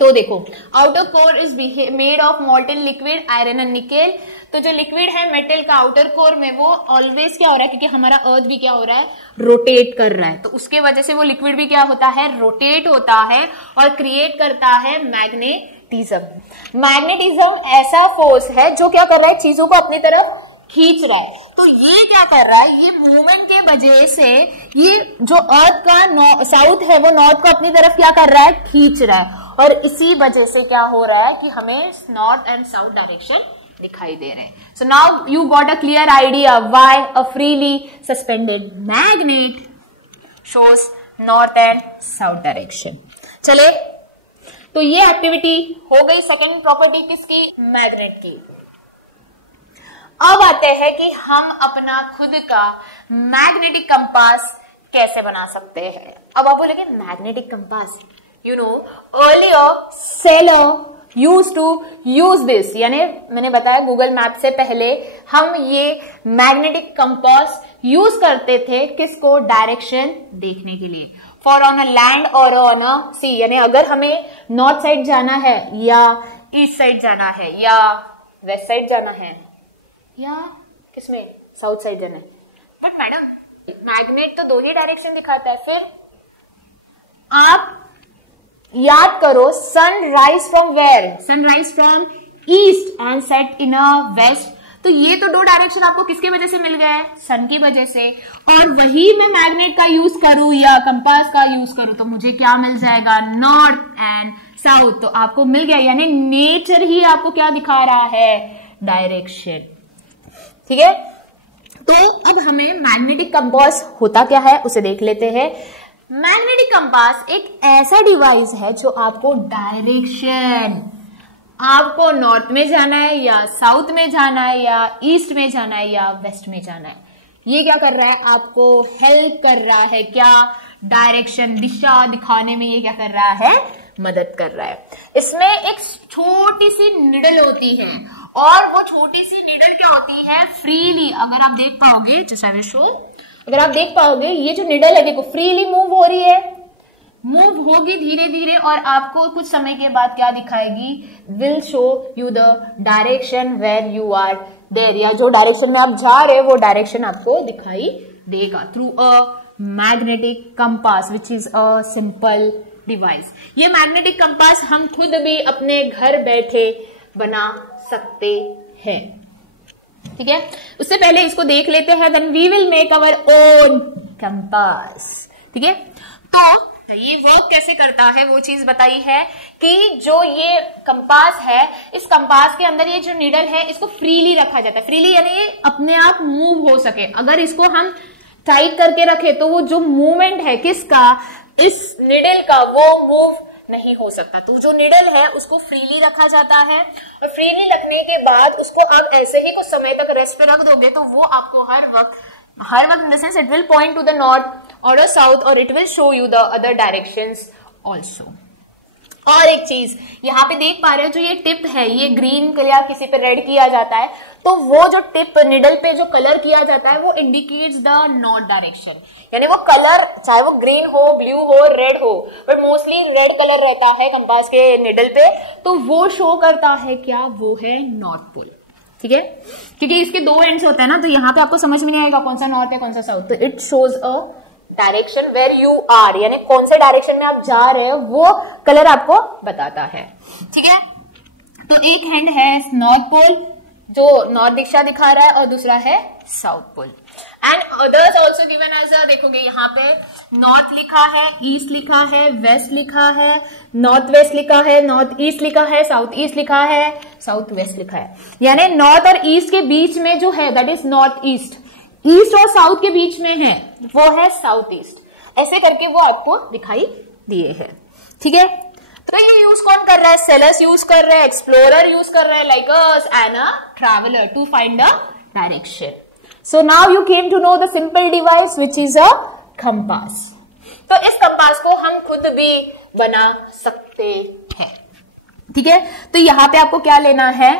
तो देखो, outer core is made of मॉल्टन liquid iron and nickel. तो जो लिक्विड है मेटल का आउटर कोर में, वो ऑलवेज क्या हो रहा है, क्योंकि हमारा अर्थ भी क्या हो रहा है, रोटेट कर रहा है, तो उसके वजह से वो लिक्विड भी क्या होता है, रोटेट होता है और क्रिएट करता है मैग्नेटिज्म। मैग्नेटिज्म ऐसा फोर्स है जो क्या कर रहा है, चीजों को अपनी तरफ खींच रहा है। तो ये क्या कर रहा है, ये मूवमेंट के वजह से ये जो अर्थ का साउथ है वो नॉर्थ को अपनी तरफ क्या कर रहा है, खींच रहा है, और इसी वजह से क्या हो रहा है कि हमें नॉर्थ एंड साउथ डायरेक्शन दिखाई दे रहे हैं। So now you got a clear idea why a freely suspended magnet shows north and south direction. चले, तो ये एक्टिविटी हो गई सेकेंड प्रॉपर्टी किसकी, मैग्नेट की। अब आते हैं कि हम अपना खुद का मैग्नेटिक कंपास कैसे बना सकते हैं। अब आप बोलेंगे magnetic compass, you know earlier sailor used to use this, यानी मैंने बताया गूगल मैप से पहले हम ये मैग्नेटिक कंपास यूज करते थे, किसको, डायरेक्शन देखने के लिए, फॉर ऑन अ लैंड और ऑन अ सी, यानी अगर हमें नॉर्थ साइड जाना है या ईस्ट साइड जाना है या वेस्ट साइड जाना है या किसमें, साउथ साइड जाना है। बट मैडम मैग्नेट तो दो ही डायरेक्शन दिखाता है। फिर आप याद करो, sunrise from where, sunrise from east and set in a west. तो ये तो दो डायरेक्शन आपको किसकी वजह से मिल गया है, सन की वजह से। और वही मैं मैग्नेट का यूज करूं या कंपास का यूज करूं तो मुझे क्या मिल जाएगा, नॉर्थ एंड साउथ। तो आपको मिल गया, यानी नेचर ही आपको क्या दिखा रहा है, डायरेक्शन। ठीक है, तो अब हमें मैग्नेटिक कंपास होता क्या है उसे देख लेते हैं। मैग्नेटिक कंपास एक ऐसा डिवाइस है जो आपको डायरेक्शन, आपको नॉर्थ में जाना है या साउथ में जाना है या ईस्ट में जाना है या वेस्ट में जाना है, ये क्या कर रहा है, आपको हेल्प कर रहा है, क्या, डायरेक्शन, दिशा दिखाने में ये क्या कर रहा है, मदद कर रहा है। इसमें एक छोटी सी निडल होती है और वो छोटी सी निडल क्या होती है, फ्रीली, अगर आप देख पाओगे, जैसा मैं शो, अगर आप देख पाओगे ये जो निडल है देखो फ्रीली मूव हो रही है, मूव होगी धीरे धीरे, और आपको कुछ समय के बाद क्या दिखाएगी, will show you the direction where you are there, या जो डायरेक्शन में आप जा रहे हो वो डायरेक्शन आपको दिखाई देगा through a magnetic compass which is a simple device. ये मैग्नेटिक कंपास हम खुद भी अपने घर बैठे बना सकते हैं। ठीक है, उससे पहले इसको देख लेते हैं, then we will make our own compass. ठीक है, तो ये वर्क कैसे करता है वो चीज बताई है कि जो ये कंपास है, इस कंपास के अंदर ये जो निडल है इसको फ्रीली रखा जाता है, फ्रीली यानी ये अपने आप मूव हो सके। अगर इसको हम टाइट करके रखे तो वो जो मूवमेंट है किसका, इस निडल का, वो मूव नहीं हो सकता। तो जो निडल है उसको फ्रीली रखा जाता है, और फ्रीली रखने के बाद उसको आप ऐसे ही कुछ समय तक रेस्ट पे रख दोगे तो वो आपको हर वक्त in the sense it will point two the north और द साउथ, और it will show you the other directions also. और एक चीज यहाँ पे देख पा रहे हो, जो ये टिप है ये ग्रीन या किसी पे रेड किया जाता है, तो वो जो टिप निडल पे जो कलर किया जाता है वो इंडिकेट्स द नॉर्थ डायरेक्शन, यानी वो कलर चाहे वो ग्रीन हो, ब्लू हो, रेड हो, बट मोस्टली रेड कलर रहता है कंपास के निडल पे, तो वो शो करता है क्या, वो है नॉर्थ पोल। ठीक है, क्योंकि इसके दो एंड्स होते हैं ना, तो यहाँ पे आपको समझ में नहीं आएगा कौन सा नॉर्थ है कौन सा साउथ, तो it shows a direction where you are, यानी कौन से डायरेक्शन में आप जा रहे हो वो कलर आपको बताता है। ठीक है, तो एक हैंड है नॉर्थ पोल जो नॉर्थ दिशा दिखा रहा है और दूसरा है south pole, and others also given as a, देखोगे यहाँ पे नॉर्थ लिखा है, ईस्ट लिखा है, वेस्ट लिखा है, नॉर्थ वेस्ट लिखा है, नॉर्थ ईस्ट लिखा है, साउथ ईस्ट लिखा है, साउथ वेस्ट लिखा है, यानी नॉर्थ और ईस्ट के बीच में जो है that is north east, east और साउथ के बीच में है वो है साउथ ईस्ट। ऐसे करके वो आपको दिखाई दिए हैं। ठीक है, तो ये यूज कौन कर रहा है, सेलर्स यूज कर रहे हैं, एक्सप्लोरर यूज कर रहे हैं, like us and a traveller to find a direction. So now you came to know the simple device which is a compass. तो इस कंपास को हम खुद भी बना सकते हैं। ठीक है, तो यहां पे आपको क्या लेना है,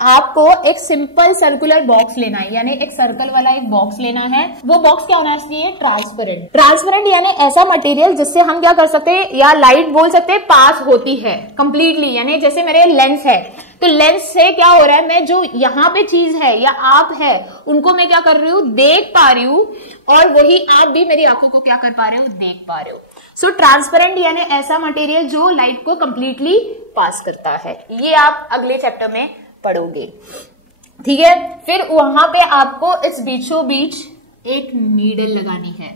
आपको एक सिंपल सर्कुलर बॉक्स लेना है, यानी एक सर्कल वाला एक बॉक्स लेना है। वो बॉक्स क्या होना चाहिए? ट्रांसपेरेंट। ट्रांसपेरेंट यानी ऐसा मटेरियल जिससे हम क्या कर सकते हैं, या लाइट बोल सकते हैं, पास होती है कंप्लीटली। यानी जैसे मेरे लेंस है, तो लेंस से क्या हो रहा है, मैं जो यहाँ पे चीज है या आप है उनको मैं क्या कर रही हूँ, देख पा रही हूँ, और वही आप भी मेरी आंखों को क्या कर पा रहे हो, देख पा रहे हो। सो ट्रांसपेरेंट यानी ऐसा मटेरियल जो लाइट को कंप्लीटली पास करता है। ये आप अगले चैप्टर में पढ़ोगे, ठीक है। फिर वहां पे आपको इस बीचों बीच एक नीडल लगानी है,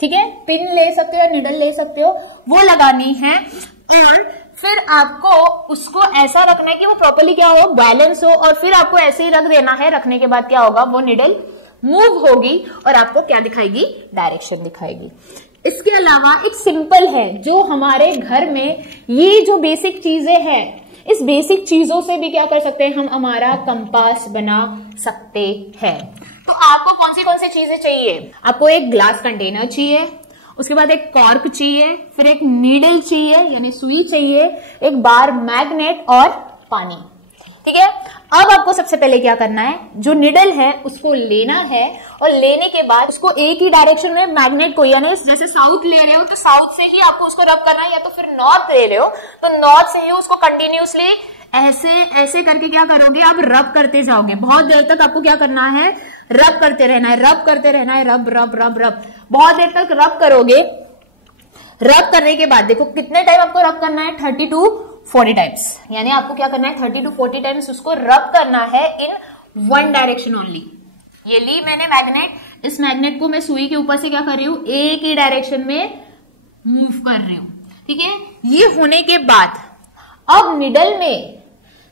ठीक है। पिन ले सकते हो या नीडल ले सकते हो, वो लगानी है। और फिर आपको उसको ऐसा रखना है कि वो प्रॉपर्ली क्या हो, बैलेंस हो, और फिर आपको ऐसे ही रख देना है। रखने के बाद क्या होगा, वो नीडल मूव होगी और आपको क्या दिखाएगी, डायरेक्शन दिखाएगी। इसके अलावा एक सिंपल है जो हमारे घर में, ये जो बेसिक चीजें हैं, इस बेसिक चीजों से भी क्या कर सकते हैं, हम हमारा कंपास बना सकते हैं। तो आपको कौन सी चीजें चाहिए? आपको एक ग्लास कंटेनर चाहिए, उसके बाद एक कॉर्क चाहिए, फिर एक नीडल चाहिए यानी सुई चाहिए, एक बार मैग्नेट और पानी, ठीक है। अब आपको सबसे पहले क्या करना है, जो निडल है उसको लेना है, और लेने के बाद उसको एक ही डायरेक्शन में मैग्नेट को, यानी जैसे साउथ ले रहे हो तो साउथ से ही आपको उसको रब करना है, या तो फिर नॉर्थ ले रहे हो तो नॉर्थ से ही उसको कंटिन्यूसली ऐसे ऐसे करके क्या करोगे, आप रब करते जाओगे। बहुत देर तक आपको क्या करना है, रब करते रहना है, रब करते रहना है, रब रब रब रब, बहुत देर तक रब करोगे। रब करने के बाद देखो कितने टाइम आपको रब करना है, 30 to 40 टाइम्स, यानी आपको क्या करना है, 30 to 40 टाइम्स उसको रब करना है इन वन डायरेक्शन ओनली। ये ली मैंने मैग्नेट, इस मैग्नेट को मैं सुई के ऊपर से क्या कर रही हूं, एक ही डायरेक्शन में मूव कर रही हूं, ठीक है। ये होने के बाद अब निडल में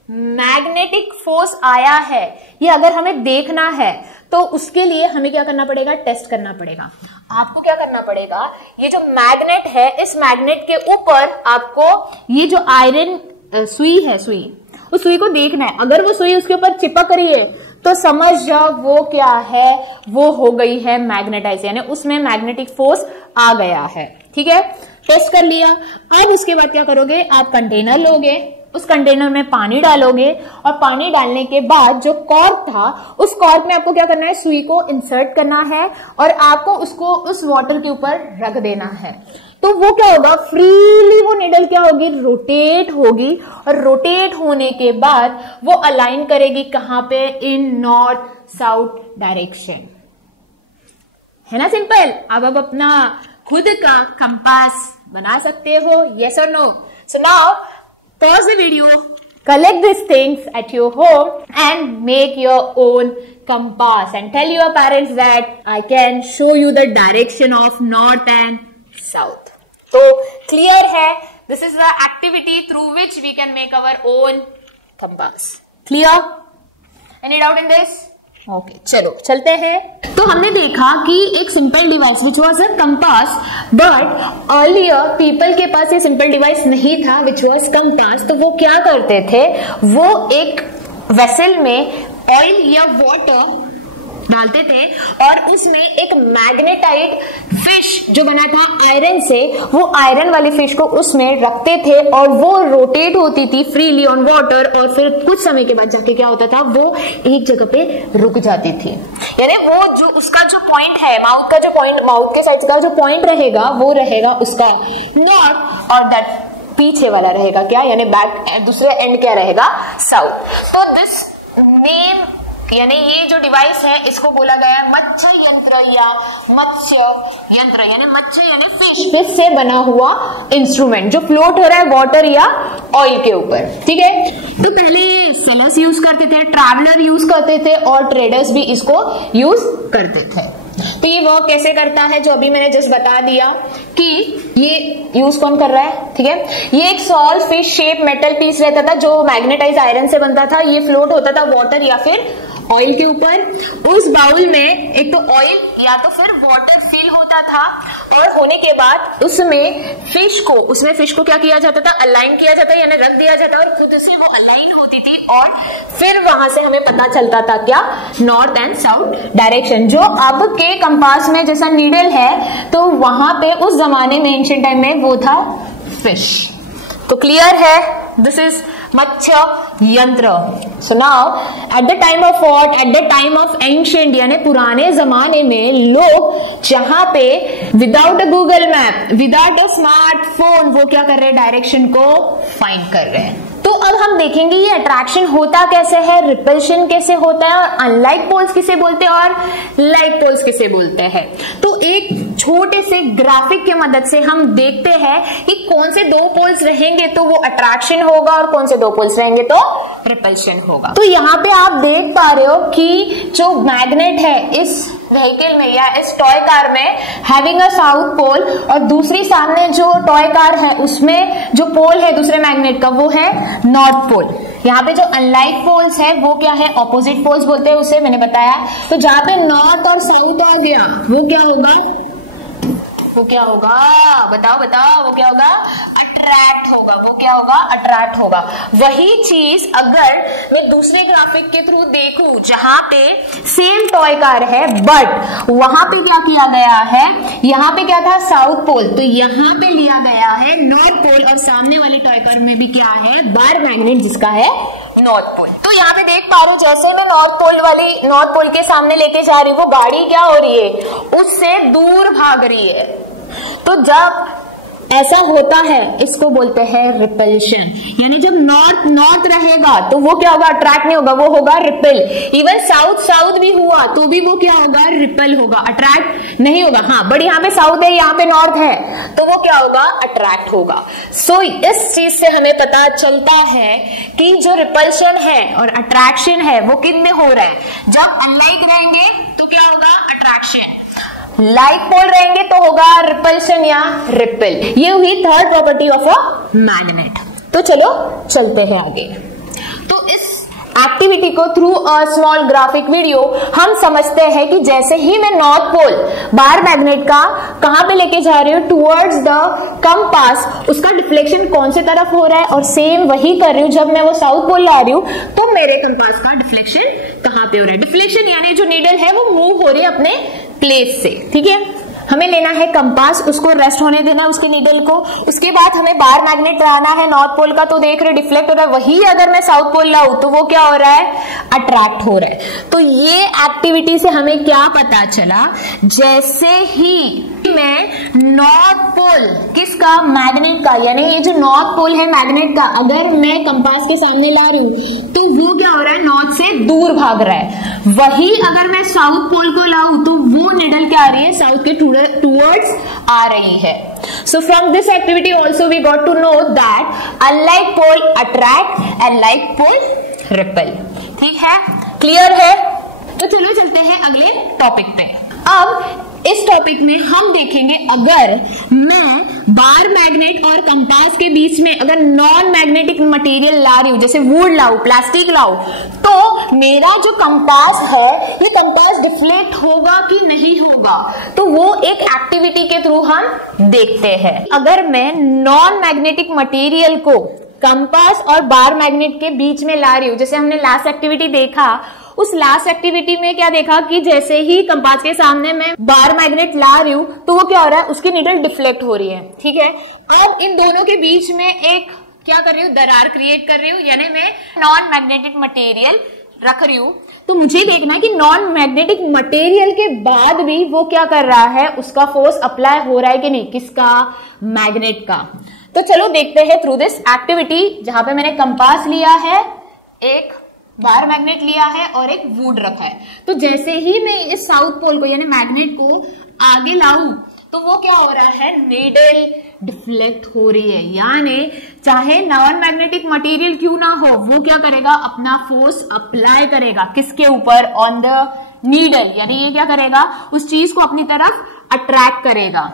मैग्नेटिक फोर्स आया है, ये अगर हमें देखना है तो उसके लिए हमें क्या करना पड़ेगा, टेस्ट करना पड़ेगा। आपको क्या करना पड़ेगा, ये जो मैग्नेट है, इस मैग्नेट के ऊपर आपको ये जो आयरन सुई है, सुई, उस सुई को देखना है। अगर वो सुई उसके ऊपर चिपक रही है तो समझ जाओ वो क्या है, वो हो गई है मैग्नेटाइज, यानी उसमें मैग्नेटिक फोर्स आ गया है, ठीक है। टेस्ट कर लिया। अब उसके बाद क्या करोगे, आप कंटेनर लोगे, उस कंटेनर में पानी डालोगे, और पानी डालने के बाद जो कॉर्क था, उस कॉर्क में आपको क्या करना है, सुई को इंसर्ट करना है, और आपको उसको उस वाटर के ऊपर रख देना है। तो वो क्या होगा, फ्रीली वो निडल क्या होगी, रोटेट होगी, और रोटेट होने के बाद वो अलाइन करेगी कहां पे, इन नॉर्थ साउथ डायरेक्शन, है ना सिंपल। अब आप अपना खुद का कंपास बना सकते हो, यस और no. So now pause the video, collect these things at your home and make your own compass, and tell your parents that I can show you the direction of north and south. So clear है, this is the activity through which we can make our own compass. Clear? Any doubt in this? Okay, चलो चलते हैं। तो हमने देखा कि एक simple device which was a compass, but earlier people के पास ये सिंपल डिवाइस नहीं था विच वॉज कंपास। तो वो क्या करते थे, वो एक वेसल में ऑयल या वाटर डालते थे, और उसमें एक मैग्नेटाइट फिश जो बना था आयरन से, वो आयरन वाली फिश को उसमें रखते थे, और वो रोटेट होती थी फ्रीली ऑन वाटर, और फिर कुछ समय के बाद जाके क्या होता था, वो एक जगह पे रुक जाती थी। यानी वो जो उसका जो पॉइंट है, माउथ का जो पॉइंट, माउथ के साइड का जो पॉइंट रहेगा, वो रहेगा उसका नॉर्थ, और दैट पीछे वाला रहेगा क्या, यानी बैक, दूसरे एंड क्या रहेगा, साउथ। तो दिस नेम, यानी ये जो डिवाइस है, इसको बोला गया है मत्स्य यंत्र या मत्स्य यंत्र, यानी मत्स्य यानी फिश से बना हुआ इंस्ट्रूमेंट जो फ्लोट हो रहा है वाटर या ऑयल के ऊपर, ठीक है। तो पहले सेलर्स यूज करते थे, ट्रैवलर यूज करते थे, और ट्रेडर्स भी इसको यूज करते थे। तो ये वर्क कैसे करता है, जो अभी मैंने जस्ट बता दिया कि ये यूज कौन कर रहा है, ठीक है। ये एक सॉल्व फिश शेप मेटल पीस रहता था जो मैग्नेटाइज आयरन से बनता था। ये फ्लोट होता था वाटर या फिर ऑयल के ऊपर। उस बाउल में एक तो ऑयल या तो फिर वाटर फिल होता था, और होने के बाद उसमें फिश को क्या किया जाता था, अलाइन किया जाता, यानी रख दिया जाता, और खुद से वो अलाइन होती थी, और फिर वहां से हमें पता चलता था क्या, नॉर्थ एंड साउथ डायरेक्शन। जो अब के कंपास में जैसा नीडल है, तो वहां पे उस जमाने में एंशिएंट टाइम में वो था फिश। तो क्लियर है, दिस इज मत्स्य यंत्र। So now at the time of what, at the time of ancient यानी पुराने जमाने में लोग जहां पे without a Google map, without a smartphone वो क्या कर रहे हैं, डायरेक्शन को फाइंड कर रहे हैं। तो अब हम देखेंगे ये अट्रैक्शन होता कैसे है, रिपल्शन कैसे होता है, और अनलाइक पोल्स किसे बोलते हैं और लाइक पोल्स किसे बोलते हैं। तो एक छोटे से ग्राफिक के मदद से हम देखते हैं कि कौन से दो पोल्स रहेंगे तो वो अट्रैक्शन होगा और कौन से दो पोल्स रहेंगे तो रिपल्शन होगा। तो यहाँ पे आप देख पा रहे हो कि जो मैग्नेट है इस व्हीकल में या इस टॉय कार में हैविंग अ साउथ पोल, और दूसरी सामने जो टॉय कार है उसमें जो पोल है दूसरे मैग्नेट का वो है नॉर्थ पोल। यहाँ पे जो अनलाइक पोल्स है वो क्या है, ऑपोजिट पोल्स बोलते हैं उसे, मैंने बताया। तो जहां पे नॉर्थ और साउथ आ गया वो क्या होगा, वो क्या होगा, बताओ बताओ, वो क्या होगा, अट्रैक्ट होगा। वो क्या होगा, अट्रैक्ट होगा। वही चीज अगर मैं दूसरे ग्राफिक के थ्रू देखूं जहां पे सेम टॉय कार है बट वहां पे क्या किया गया है, यहाँ पे क्या था साउथ पोल, तो यहाँ पे लिया गया है नॉर्थ पोल, और सामने वाली टॉय कार में भी क्या है, बार मैग्नेट जिसका है नॉर्थ पोल। तो यहाँ पे देख पा रहे हो जैसे मैं नॉर्थ पोल के सामने लेके जा रही हूँ, वो गाड़ी क्या हो रही है, उससे दूर भाग रही है। तो जब ऐसा होता है इसको बोलते हैं रिपल्शन, यानी जब नॉर्थ रहेगा तो वो क्या होगा, अट्रैक्ट नहीं होगा, वो होगा रिपेल। इवन साउथ भी हुआ तो भी वो क्या होगा, रिपेल होगा, अट्रैक्ट नहीं होगा। हाँ बट यहाँ पे साउथ है, यहाँ पे नॉर्थ है, तो वो क्या होगा, अट्रैक्ट होगा। सो इस चीज से हमें पता चलता है कि जो रिपल्शन है और अट्रैक्शन है वो कितने हो रहे हैं। जब अनलाइक रहेंगे तो क्या होगा, अट्रैक्शन, लाइक पोल रहेंगे तो होगा रिपल्शन या रिपेल। ये हुई third property of a magnet. तो चलो चलते हैं आगे। तो इस एक्टिविटी को through a small graphic video हम समझते हैं कि जैसे ही मैं नॉर्थ पोल बार मैग्नेट का कहां पे लेके जा रही हूँ, टुवर्ड्स द कंपास, उसका डिफ्लेक्शन कौन से तरफ हो रहा है, और सेम वही कर रही हूँ जब मैं वो साउथ पोल ला रही हूँ तो मेरे कंपास का डिफ्लेक्शन कहां पे हो रहा है। डिफ्लेक्शन यानी जो नीडल है वो मूव हो रही है अपने प्लेस से, ठीक है। हमें लेना है कंपास, उसको रेस्ट होने देना उसके नीडल को, उसके बाद हमें बार मैग्नेट लाना है नॉर्थ पोल का, तो देख रहे डिफ्लेक्ट हो रहा है। वही अगर मैं साउथ पोल लाऊं तो वो क्या हो रहा है, अट्रैक्ट हो रहा है। तो ये एक्टिविटी से हमें क्या पता चला, जैसे ही मैं नॉर्थ पोल किसका, मैग्नेट का, यानी ये जो नॉर्थ पोल है मैग्नेट का, अगर मैं कंपास के सामने ला रही हूं तो वो क्या हो रहा है, नॉर्थ से दूर भाग रहा है। वही अगर मैं साउथ पोल को लाऊं तो वो निडल क्या आ रही है, साउथ के टूवर्ड्स आ रही है। So from this activity also we got to know that unlike pole attract and like pole repel। ठीक है, क्लियर है। तो चलो चलते हैं अगले टॉपिक पे। अब इस टॉपिक में हम देखेंगे अगर मैं बार मैग्नेट और कंपास के बीच में अगर नॉन मैग्नेटिक मटेरियल ला रही हूं, जैसे वुड लाऊं, प्लास्टिक लाऊं, तो मेरा जो कंपास है ये कंपास डिफ्लेक्ट होगा कि नहीं होगा, तो वो एक एक्टिविटी के थ्रू हम देखते हैं। अगर मैं नॉन मैग्नेटिक मटेरियल को कंपास और बार मैग्नेट के बीच में ला रही हूं, जैसे हमने लास्ट एक्टिविटी देखा, उस लास्ट एक्टिविटी में क्या देखा कि जैसे ही कंपास के सामने मैं बार मैग्नेट ला रही हूं तो वो क्या हो रहा है, उसकी नीडल डिफ्लेक्ट हो रही है, ठीक है। अब इन दोनों के बीच में एक क्या कर रही हूँ, दरार क्रिएट कर रही हूँ, यानी मैं नॉन मैग्नेटिक मटेरियल रख रही हूँ। तो मुझे देखना है कि नॉन मैग्नेटिक मटेरियल के बाद भी वो क्या कर रहा है, उसका फोर्स अप्लाई हो रहा है कि नहीं, किसका, मैग्नेट का। तो चलो देखते हैं थ्रू दिस एक्टिविटी, जहां पे मैंने कंपास लिया है, एक बार मैग्नेट लिया है और एक वुड रखा है। तो जैसे ही मैं इस साउथ पोल को यानी मैग्नेट को आगे लाऊं तो वो क्या हो रहा है, नीडल डिफ्लेक्ट हो रही है, यानी चाहे नॉन मैग्नेटिक मटेरियल क्यों ना हो वो क्या करेगा, अपना फोर्स अप्लाई करेगा, किसके ऊपर, ऑन द नीडल, यानी ये क्या करेगा, उस चीज को अपनी तरफ अट्रैक्ट करेगा,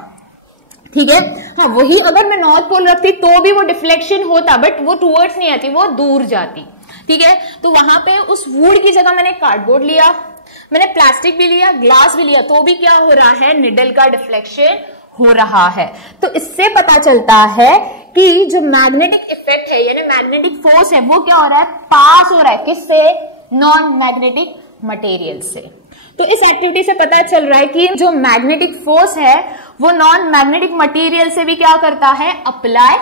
ठीक है। हाँ वही अगर मैं नॉर्थ पोल रखती तो भी वो डिफ्लेक्शन होता, बट वो टूवर्ड्स नहीं आती, वो दूर जाती, ठीक है। तो वहां पे उस वुड की जगह मैंने कार्डबोर्ड लिया, मैंने प्लास्टिक भी लिया, ग्लास भी लिया, तो भी क्या हो रहा है, निडल का डिफ्लेक्शन हो रहा है। तो इससे पता चलता है कि जो मैग्नेटिक इफेक्ट है यानी मैग्नेटिक फोर्स है वो क्या हो रहा है, पास हो रहा है, किससे, नॉन मैग्नेटिक मटेरियल से। तो इस एक्टिविटी से पता चल रहा है कि जो मैग्नेटिक फोर्स है वो नॉन मैग्नेटिक मटेरियल से भी क्या करता है, अप्लाई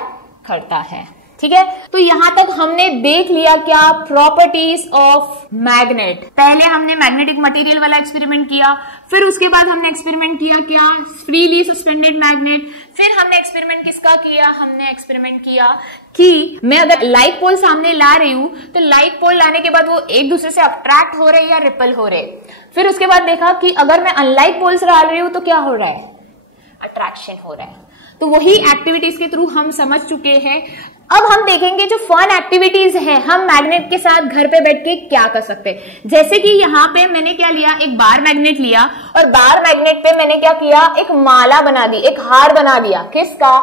करता है। ठीक है, तो यहां तक हमने देख लिया क्या, प्रॉपर्टीज ऑफ मैग्नेट। पहले हमने मैग्नेटिक मटेरियल वाला एक्सपेरिमेंट किया, फिर उसके बाद हमने एक्सपेरिमेंट किया क्या, फ्रीली सस्पेंडेड मैग्नेट। फिर हमने एक्सपेरिमेंट किसका किया, हमने एक्सपेरिमेंट किया कि मैं अगर लाइक पोल सामने ला रही हूं तो लाइक पोल लाने के बाद वो एक दूसरे से अट्रैक्ट हो रहे या रिपल हो रहे। फिर उसके बाद देखा कि अगर मैं अनलाइक पोल्स डाल रही हूं तो क्या हो रहा है, अट्रैक्शन हो रहा है। तो वही एक्टिविटीज के थ्रू हम समझ चुके हैं। अब हम देखेंगे जो फन एक्टिविटीज है, हम मैग्नेट के साथ घर पे बैठ के क्या कर सकते हैं। जैसे कि यहाँ पे मैंने क्या लिया, एक बार मैग्नेट लिया और बार मैग्नेट पे मैंने क्या किया, एक माला बना दी, एक हार बना दिया, किसका,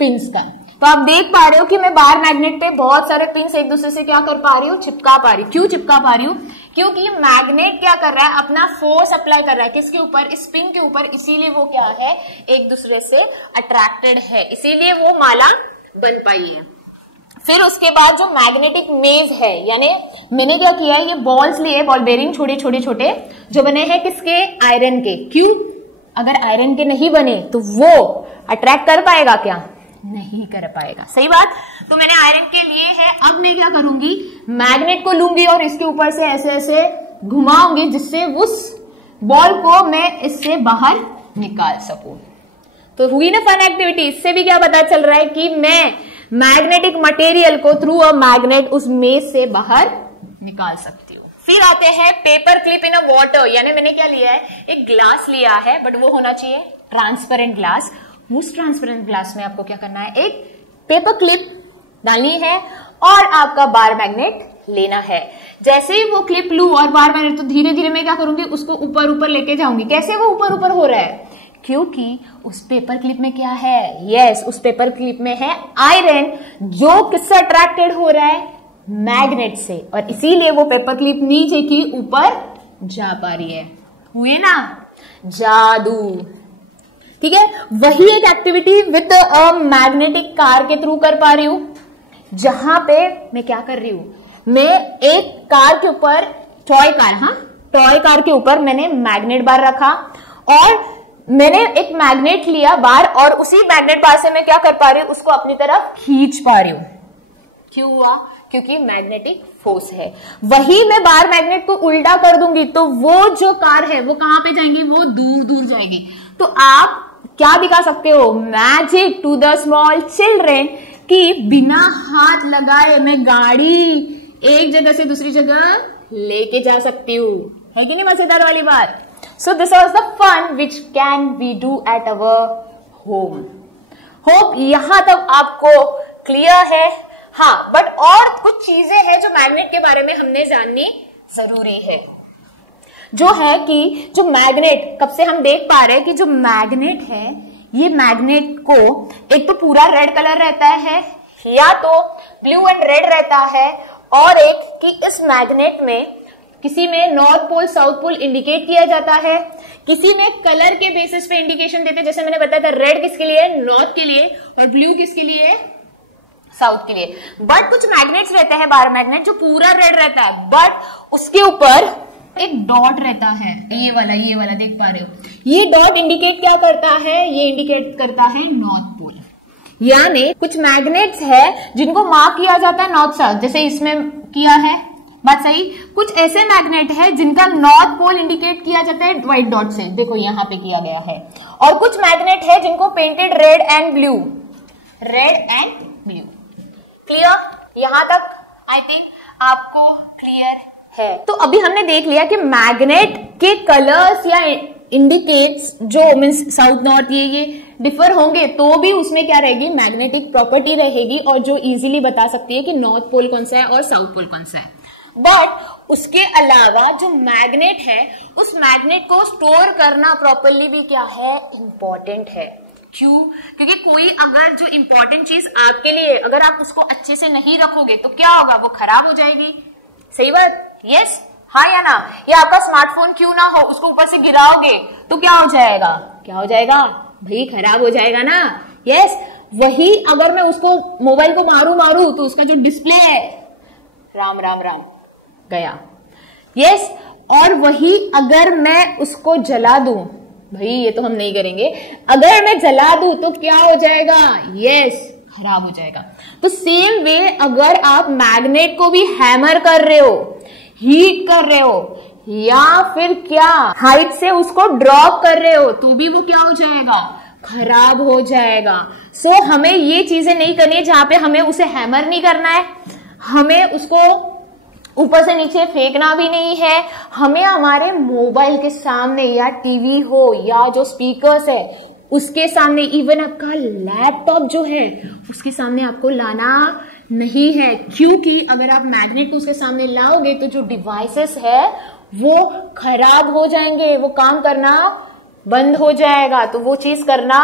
पिंस का। तो आप देख पा रहे हो कि मैं बार मैग्नेट पे बहुत सारे पिंस एक दूसरे से क्या कर पा रही हूँ, चिपका पा रही हूँ। क्यों चिपका पा रही हूँ, क्योंकि मैग्नेट क्या कर रहा है, अपना फोर्स अप्लाई कर रहा है किसके ऊपर, इस पिन के ऊपर, इसीलिए वो क्या है, एक दूसरे से अट्रैक्टेड है, इसीलिए वो माला बन पाई है। फिर उसके बाद जो मैग्नेटिक मेज है, यानी मैंने क्या किया, ये बॉल्स लिए, बॉल बेरिंग छोटे छोटे छोटे जो बने हैं किसके, आयरन के। क्यों, अगर आयरन के नहीं बने तो वो अट्रैक्ट कर पाएगा क्या, नहीं कर पाएगा, सही बात। तो मैंने आयरन के लिए है। अब मैं क्या करूंगी, मैग्नेट को लूंगी और इसके ऊपर से ऐसे ऐसे घुमाऊंगी जिससे उस बॉल को मैं इससे बाहर निकाल सकूं। तो हुई ना फन एक्टिविटी। इससे भी क्या पता चल रहा है कि मैं मैग्नेटिक मटेरियल को थ्रू अ मैग्नेट उस मेज से बाहर निकाल सकती हूँ। फिर आते हैं पेपर क्लिप इन अ वाटर, यानी मैंने क्या लिया है, एक ग्लास लिया है, बट वो होना चाहिए ट्रांसपेरेंट ग्लास। उस ट्रांसपेरेंट ग्लास में आपको क्या करना है, एक पेपर क्लिप डालनी है और आपका बार मैग्नेट लेना है। जैसे ही वो क्लिप लू और बार मैग्नेट, तो धीरे धीरे मैं क्या करूंगी, उसको ऊपर ऊपर लेके जाऊंगी। कैसे वो ऊपर ऊपर हो रहा है, क्योंकि उस पेपर क्लिप में क्या है, यस, उस पेपर क्लिप में है आयरन, जो किससे अट्रैक्टेड हो रहा है, मैग्नेट से, और इसीलिए वो पेपर क्लिप नीचे की ऊपर जा पा रही है। हुए ना जादू, ठीक है। वही एक activity with a magnetic car के थ्रू कर पा रही हूं, जहां पे मैं क्या कर रही हूं, मैं एक कार के ऊपर, टॉय कार, हाँ, टॉय कार के ऊपर मैंने मैग्नेट बार रखा और मैंने एक मैग्नेट लिया बार, और उसी मैग्नेट बार से मैं क्या कर पा रही हूं, उसको अपनी तरफ खींच पा रही हूं। क्यों हुआ, क्योंकि मैग्नेटिक फोर्स है। वही मैं बार मैग्नेट को उल्टा कर दूंगी तो वो जो कार है वो कहां पे जाएंगी, वो दूर दूर जाएगी। तो आप क्या दिखा सकते हो, magic to the small children, कि बिना हाथ लगाए मैं गाड़ी एक जगह से दूसरी जगह लेके जा सकती हूँ। है कि नहीं मजेदार वाली बात। So this was the fun which can we do at our home. Hope यहाँ तक आपको क्लियर है। हाँ, बट और कुछ चीजें हैं जो मैग्नेट के बारे में हमने जाननी जरूरी है, जो है कि जो मैग्नेट, कब से हम देख पा रहे हैं कि जो मैग्नेट है, ये मैग्नेट को एक तो पूरा रेड कलर रहता है, या तो ब्लू एंड रेड रहता है, और एक कि इस मैग्नेट में किसी में north pole south pole indicate किया जाता है, किसी में कलर के बेसिस पे इंडिकेशन देते हैं। जैसे मैंने बताया था, रेड किसके लिए, नॉर्थ के लिए, और ब्लू किसके लिए, साउथ के लिए। बट कुछ मैग्नेट्स रहते हैं बार मैग्नेट जो पूरा रेड रहता है, बट उसके ऊपर एक डॉट रहता है, ये वाला देख पा रहे हो, ये डॉट इंडिकेट क्या करता है, ये इंडिकेट करता है नॉर्थ पोल। यानी कुछ मैग्नेट्स है जिनको मार्क किया जाता है नॉर्थ साउथ, जैसे इसमें किया है, बात सही। कुछ ऐसे मैग्नेट है जिनका नॉर्थ पोल इंडिकेट किया जाता है व्हाइट डॉट से, देखो यहाँ पे किया गया है। और कुछ मैग्नेट है जिनको painted red and blue, clear. यहां तक आई थिंक आपको क्लियर है। तो अभी हमने देख लिया कि मैग्नेट के कलर्स या इंडिकेट्स जो मीन्स साउथ नॉर्थ ये डिफर होंगे, तो भी उसमें क्या रहेगी, मैग्नेटिक प्रॉपर्टी रहेगी, और जो इजीली बता सकती है कि नॉर्थ पोल कौन सा है और साउथ पोल कौन सा है। बट उसके अलावा जो मैग्नेट है, उस मैग्नेट को स्टोर करना प्रॉपरली भी क्या है, इंपॉर्टेंट है। क्यों, क्योंकि कोई अगर जो इंपॉर्टेंट चीज आपके लिए, अगर आप उसको अच्छे से नहीं रखोगे तो क्या होगा, वो खराब हो जाएगी। सही बात, यस, हाँ या ना। या आपका स्मार्टफोन क्यों ना हो, उसको ऊपर से गिराओगे तो क्या हो जाएगा, भाई खराब हो जाएगा ना। यस, वही अगर मैं उसको मोबाइल को मारू तो उसका जो डिस्प्ले है, राम गया। यस, और वही अगर मैं उसको जला दूं, भाई ये तो हम नहीं करेंगे, अगर मैं जला दूं तो क्या हो जाएगा, यस, खराब हो जाएगा। तो सेम वे अगर आप मैग्नेट को भी हैमर कर रहे हो, हीट कर रहे हो, या फिर क्या हाइट से उसको ड्रॉप कर रहे हो, तो भी वो क्या हो जाएगा, खराब हो जाएगा। सो हमें ये चीजें नहीं करनी है जहां पे हमें उसे हैमर नहीं करना है, हमें उसको ऊपर से नीचे फेंकना भी नहीं है। हमें हमारे मोबाइल के सामने या टीवी हो या जो स्पीकर्स है उसके सामने, इवन आपका लैपटॉप जो है उसके सामने आपको लाना नहीं है, क्योंकि अगर आप मैग्नेट को उसके सामने लाओगे तो जो डिवाइसेस है वो खराब हो जाएंगे, वो काम करना बंद हो जाएगा, तो वो चीज करना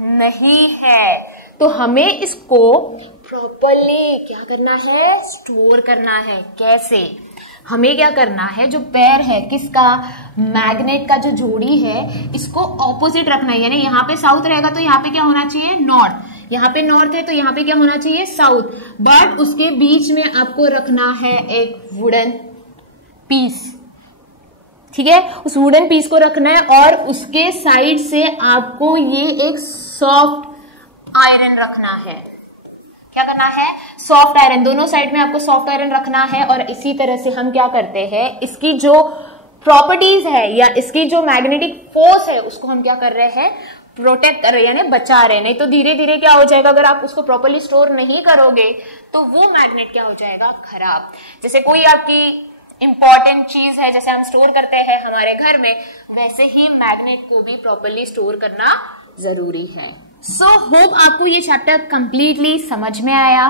नहीं है। तो हमें इसको प्रॉपरली क्या करना है, स्टोर करना है। कैसे, हमें क्या करना है, जो पैर है किसका, मैग्नेट का जो जोड़ी है, इसको ऑपोजिट रखना है। यानी यहाँ पे साउथ रहेगा तो यहाँ पे क्या होना चाहिए, नॉर्थ। यहाँ पे नॉर्थ है तो यहाँ पे क्या होना चाहिए, साउथ। बट उसके बीच में आपको रखना है एक वुडन पीस, ठीक है। उस वुडन पीस को रखना है और उसके साइड से आपको ये एक सॉफ्ट आयरन रखना है। क्या करना है, सॉफ्ट आयरन, दोनों साइड में आपको सॉफ्ट आयरन रखना है। और इसी तरह से हम क्या करते हैं, इसकी जो प्रॉपर्टीज है या इसकी जो मैग्नेटिक फोर्स है उसको हम क्या कर रहे हैं, प्रोटेक्ट कर रहे हैं, यानी बचा रहे हैं। नहीं तो धीरे धीरे क्या हो जाएगा, अगर आप उसको प्रॉपर्ली स्टोर नहीं करोगे तो वो मैग्नेट क्या हो जाएगा, खराब। जैसे कोई आपकी इंपॉर्टेंट चीज है, जैसे हम स्टोर करते हैं हमारे घर में, वैसे ही मैग्नेट को भी प्रॉपर्ली स्टोर करना जरूरी है। सो होप आपको ये चैप्टर कंप्लीटली समझ में आया।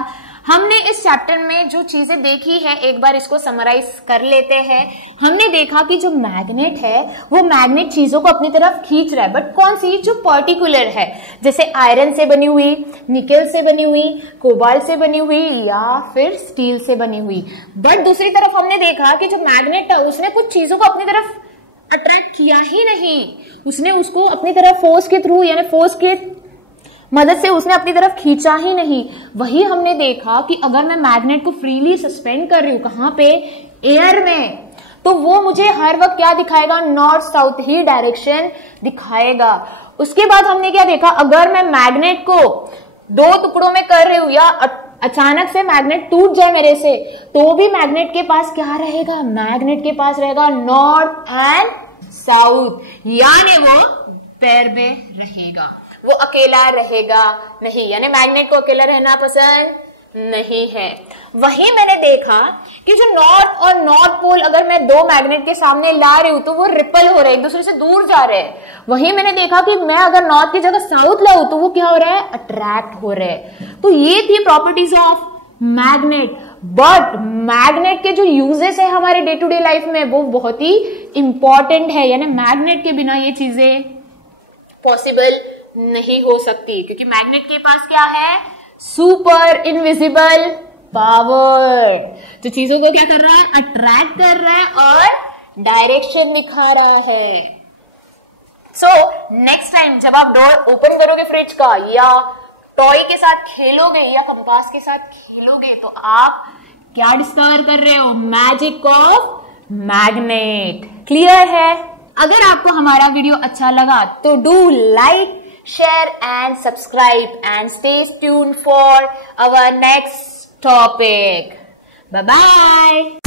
हमने इस चैप्टर में जो चीजें देखी है एक बार इसको समराइज कर लेते हैं। हमने देखा कि जो मैग्नेट है वो मैग्नेट चीजों को अपनी तरफ खींच रहा है, बट कौन सी, जो पर्टिकुलर है, जैसे आयरन से बनी हुई, निकेल से बनी हुई, कोबाल्ट से बनी हुई या फिर स्टील से बनी हुई। बट दूसरी तरफ हमने देखा कि जो मैग्नेट था उसने कुछ चीजों को अपनी तरफ अट्रैक्ट किया ही नहीं, उसने उसको अपनी तरफ फोर्स के थ्रू यानी फोर्स के मदद से उसने अपनी तरफ खींचा ही नहीं। वही हमने देखा कि अगर मैं मैग्नेट को फ्रीली सस्पेंड कर रही हूं, कहां पे, एयर में, तो वो मुझे हर वक्त क्या दिखाएगा, नॉर्थ साउथ ही डायरेक्शन दिखाएगा। उसके बाद हमने क्या देखा, अगर मैं मैग्नेट को दो टुकड़ों में कर रही हूं या अचानक से मैग्नेट टूट जाए मेरे से, तो भी मैग्नेट के पास क्या रहेगा, मैग्नेट के पास रहेगा नॉर्थ एंड साउथ, यानी वो पैर में रहेगा, वो अकेला रहेगा नहीं। यानी मैग्नेट को अकेला रहना पसंद नहीं है। वही मैंने देखा कि जो नॉर्थ और नॉर्थ पोल अगर मैं दो मैग्नेट के सामने ला रही हूं तो वो रिपल हो रहे हैं, एक दूसरे से दूर जा रहे हैं। वही मैंने देखा कि मैं अगर नॉर्थ की जगह साउथ लाऊं तो वो क्या हो रहा है, अट्रैक्ट हो रहे हैं। तो ये थी properties of magnet. But magnet के जो यूजेस है हमारे डे टू डे लाइफ में वो बहुत ही इंपॉर्टेंट है, यानी मैग्नेट के बिना ये चीजें पॉसिबल नहीं हो सकती, क्योंकि मैग्नेट के पास क्या है, सुपर इनविजिबल पावर, जो चीजों को क्या कर रहा है, अट्रैक्ट कर रहा है और डायरेक्शन दिखा रहा है। सो नेक्स्ट टाइम जब आप डोर ओपन करोगे फ्रिज का या टॉय के साथ खेलोगे या कंपास के साथ खेलोगे तो आप क्या डिस्कवर कर रहे हो, मैजिक ऑफ मैग्नेट। क्लियर है? अगर आपको हमारा वीडियो अच्छा लगा तो do like, share and subscribe and stay tuned for our next topic. Bye bye.